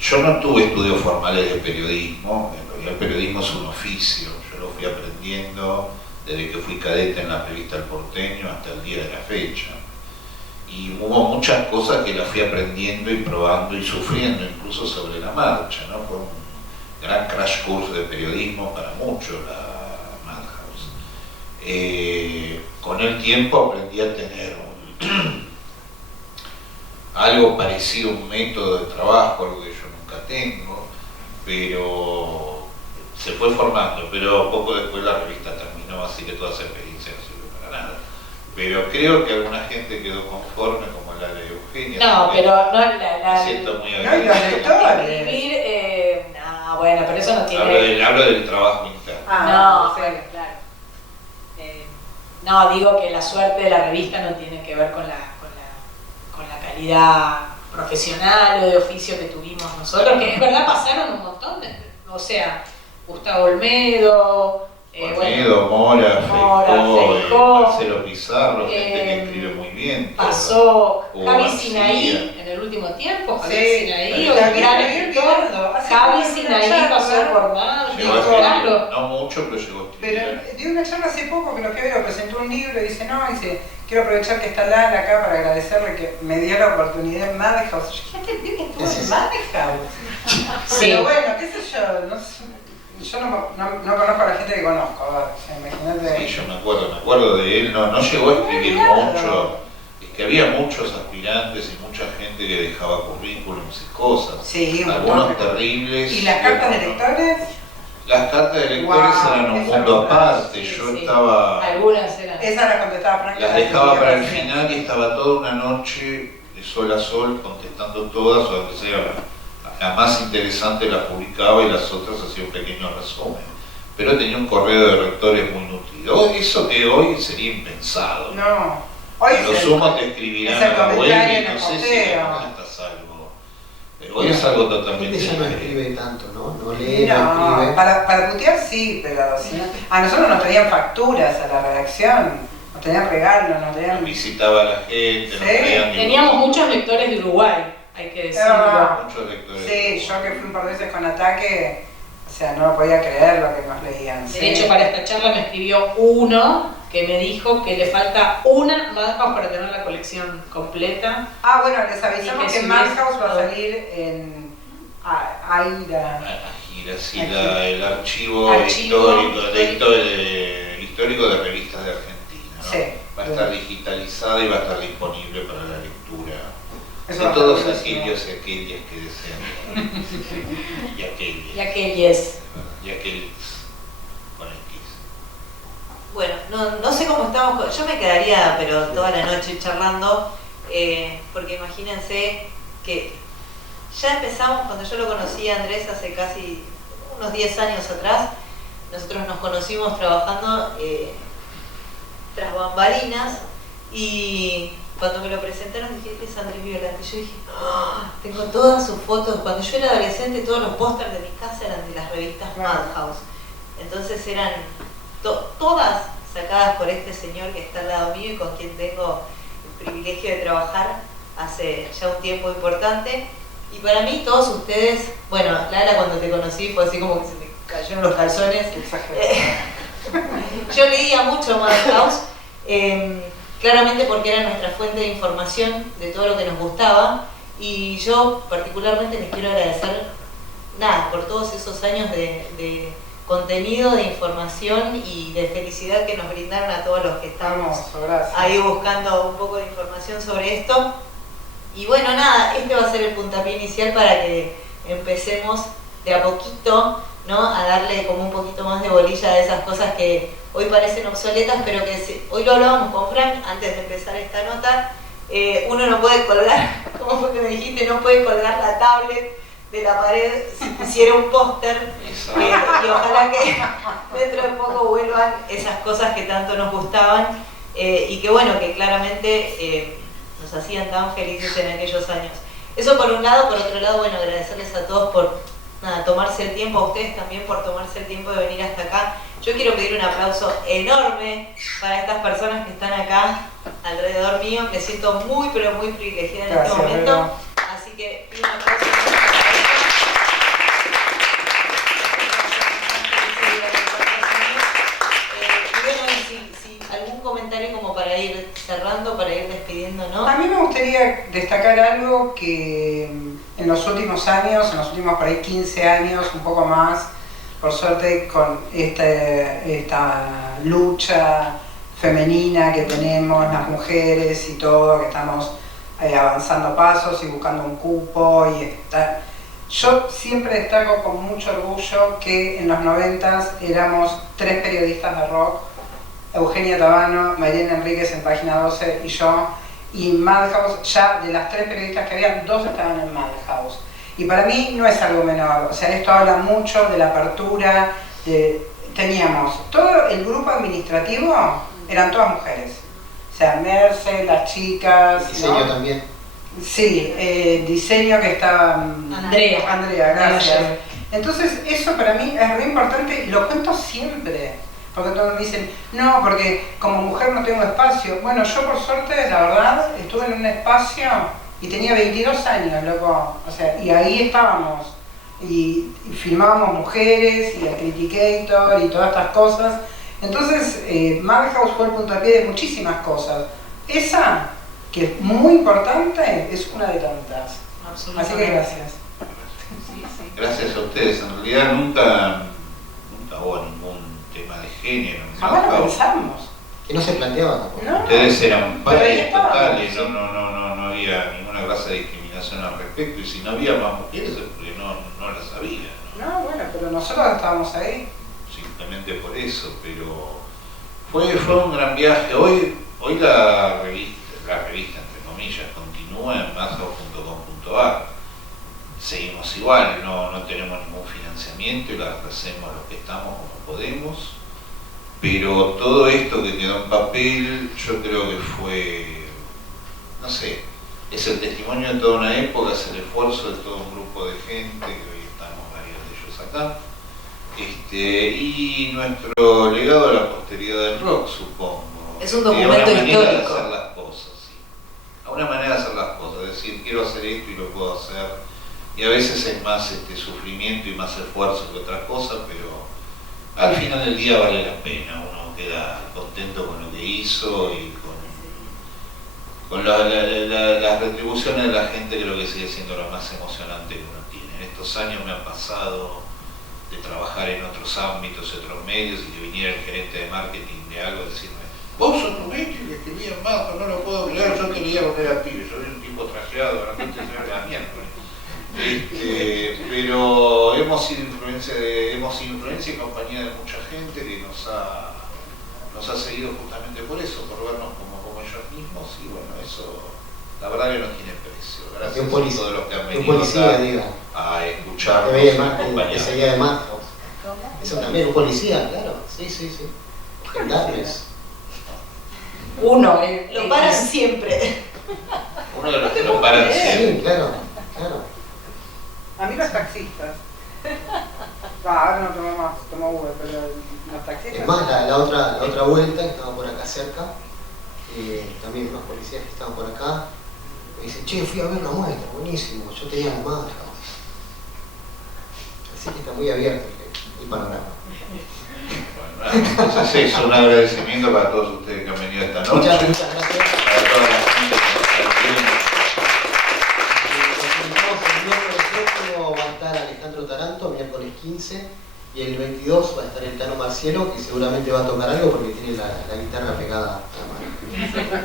yo no tuve estudios formales de periodismo, en realidad el periodismo es un oficio, yo lo fui aprendiendo desde que fui cadete en la revista El Porteño hasta el día de la fecha. Y hubo muchas cosas que las fui aprendiendo y probando y sufriendo incluso sobre la marcha, ¿no? Fue un gran crash course de periodismo para muchos, Con el tiempo aprendí a tener algo parecido a un método de trabajo, algo que yo nunca tengo, pero se fue formando, pero poco después la revista terminó, así que toda esa experiencia no sirvió para nada. Pero creo que alguna gente quedó conforme, como la de Eugenia. No, pero no me siento muy escribir, no, bueno, pero eso no tiene... Hablo del trabajo interno. No, bueno, claro. No, digo que la suerte de la revista no tiene que ver con la calidad profesional o de oficio que tuvimos nosotros, que es verdad pasaron un montón de... O sea, Gustavo Olmedo... Mora, Feijó, Marcelo Pizarro, gente que escribe muy bien. Pasó Javi Sinaí en el último tiempo, Javi Sinaí, un gran escritor. Javi Sinaí pasó por Marco. No mucho, pero llegó a escribir. Pero dio una charla hace poco que lo que veo, presentó un libro y dice, quiero aprovechar que está Lala acá para agradecerle que me dio la oportunidad en Madhouse. Yo dije, ¿qué que estuvo en Madhouse? Sí. Pero bueno, qué sé yo, no sé. Yo no conozco a la gente que conozco, a ver, imagínate. Sí, yo me acuerdo de él, no llegó a escribir mucho, es que había muchos aspirantes y mucha gente que dejaba currículums y cosas, sí, algunos terribles. ¿Y las cartas de lectores? Las cartas de lectores eran un mundo aparte, yo estaba... Algunas eran... Esas las contestaba Frank. Las dejaba para el final y estaba toda una noche de sol a sol contestando todas, o que sea... La más interesante la publicaba y las otras hacía un pequeño resumen. Pero tenía un correo de rectores muy nutrido. Eso que hoy sería impensado. No. Hoy los sumos te escribirán a la web y no sé si necesitas algo. Pero hoy es algo totalmente diferente. Ya no escribe tanto, ¿no? No lee, no escribe. Para putear sí, pero si no, a nosotros nos traían facturas a la redacción, nos traían regalos, nos traían... Visitaba a la gente, ¿Sí? nos traían... Teníamos muchos lectores de Uruguay. Hay que decirlo. Muchos lectores. Sí, yo que fui un par de veces con Ataque, o sea, no podía creer lo que nos leían. De hecho, para esta charla me escribió uno que me dijo que le falta una Madhouse para tener la colección completa. Bueno, les avisamos que Madhouse va a salir en Aira. Sí, el archivo histórico de revistas de Argentina, ¿no? Sí. Va a estar digitalizada y va a estar disponible para la lectura. Eso De todos aquellos y aquellas que desean. Y aquellas. Con X. Bueno, no sé cómo estamos. Yo me quedaría, pero toda la noche charlando, porque imagínense que ya empezamos, cuando yo lo conocí a Andrés hace casi unos 10 años atrás, nosotros nos conocimos trabajando tras bambalinas y... Cuando me lo presentaron dije, este es Andrés Violante. Yo dije, tengo todas sus fotos. Cuando yo era adolescente todos los pósters de mi casa eran de las revistas Madhouse. Entonces eran todas sacadas por este señor que está al lado mío y con quien tengo el privilegio de trabajar hace ya un tiempo importante. Y para mí todos ustedes, bueno, Lara cuando te conocí fue así como que se me cayeron los calzones. Yo leía mucho Madhouse. Claramente porque era nuestra fuente de información de todo lo que nos gustaba y yo particularmente les quiero agradecer por todos esos años de contenido, de información y de felicidad que nos brindaron a todos los que estamos ahí buscando un poco de información sobre esto. Y bueno, este va a ser el puntapié inicial para que empecemos de a poquito, ¿no? A darle como un poquito más de bolilla a esas cosas que hoy parecen obsoletas, pero que hoy lo hablábamos con Frank antes de empezar esta nota. Uno no puede colgar, ¿cómo fue que me dijiste? No puede colgar la tablet de la pared si pusiera un póster. Y ojalá que dentro de poco vuelvan esas cosas que tanto nos gustaban y que bueno, que claramente nos hacían tan felices en aquellos años. Eso por un lado. Por otro lado, bueno, agradecerles a todos por tomarse el tiempo, a ustedes también por tomarse el tiempo de venir hasta acá. Yo quiero pedir un aplauso enorme para estas personas que están acá alrededor mío. Me siento muy, pero muy privilegiada en este momento. Pero... Así que pido un aplauso. Y bueno, si algún comentario como para ir cerrando, para ir despidiendo, ¿no? A mí me gustaría destacar algo que en los últimos años, en los últimos por ahí 15 años, un poco más, por suerte con esta lucha femenina que tenemos las mujeres y todo, que estamos avanzando pasos y buscando un cupo Yo siempre destaco con mucho orgullo que en los 90s éramos 3 periodistas de rock, Eugenia Tabano, Mariana Enríquez en Página 12 y yo, y Madhouse, ya de las 3 periodistas que había, 2 estaban en Madhouse. Y para mí no es algo menor, o sea, esto habla mucho de la apertura, teníamos todo el grupo administrativo, eran todas mujeres, o sea, Merce, las chicas, diseño ¿no? también. Sí, diseño que estaba Andrea, gracias. Entonces eso para mí es re importante y lo cuento siempre, porque todos me dicen, no, porque como mujer no tengo espacio. Bueno, yo por suerte, la verdad, estuve en un espacio y tenía 22 años, loco, o sea, y ahí estábamos, y filmábamos mujeres, y a Criticator, y todas estas cosas. Entonces, Madhouse fue el puntapié de muchísimas cosas. Esa, que es muy importante, es una de tantas. Así que gracias. Gracias a ustedes. En realidad nunca hubo ningún tema de género. Jamás lo pensamos. Que no se planteaba tampoco. ¿No? Ustedes eran pares totales, sí. no había ninguna clase de discriminación al respecto, y si no había más mujeres es porque no las había, ¿no? No, bueno, pero nosotros estábamos ahí. Simplemente por eso, pero fue un gran viaje. Hoy la revista entre comillas continúa en madhouse.com.ar. Seguimos igual, no tenemos ningún financiamiento y la hacemos lo que estamos como podemos, pero todo esto que quedó en papel yo creo que fue, no sé, es el testimonio de toda una época, es el esfuerzo de todo un grupo de gente, que hoy estamos varios de ellos acá, y nuestro legado a la posteridad del rock, supongo. Es un documento histórico. De hacer las cosas, sí. A una manera de hacer las cosas, es decir, quiero hacer esto y lo puedo hacer, y a veces es más sufrimiento y más esfuerzo que otras cosas, pero al final del día vale la pena, uno queda contento con lo que hizo y con las retribuciones de la gente. Creo que sigue siendo lo más emocionante que uno tiene. En estos años me ha pasado de trabajar en otros ámbitos, en otros medios, y que viniera el gerente de marketing de algo y decirme, vos sos Rubén, que escribía en Mazo, no lo puedo creer, yo te leía cuando era pibe, yo era un tipo trajeado, realmente se me da mierda. Pero hemos sido influencia y compañía de mucha gente que nos ha seguido justamente por eso, por vernos como ellos mismos, y bueno, eso la verdad que no tiene precio. Gracias a todos los que han venido a escucharnos, esa idea de Madhouse. Eso también, un policía, claro, sí. Gendarmes. Uno, lo paran siempre. Uno de los que lo paran siempre. Sí, claro. A mí los taxistas. Ahora no tomo Uber, pero los taxistas. Es más, la otra vuelta, que estaba por acá cerca, también unos policías que estaban por acá, me dicen, che, fui a ver la muestra, buenísimo, yo tenía la madre. Así que está muy abierto el panorama. Bueno, entonces es un agradecimiento para todos ustedes que han venido esta noche. Muchas gracias. Para toda la gente que está viendo. El miércoles próximo va a estar Alejandro Taranto, miércoles 15, y el 22 va a estar el Tano Marcielo, que seguramente va a tocar algo porque tiene la guitarra pegada a la mano.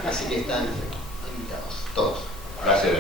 Así que están invitados, todos. Gracias.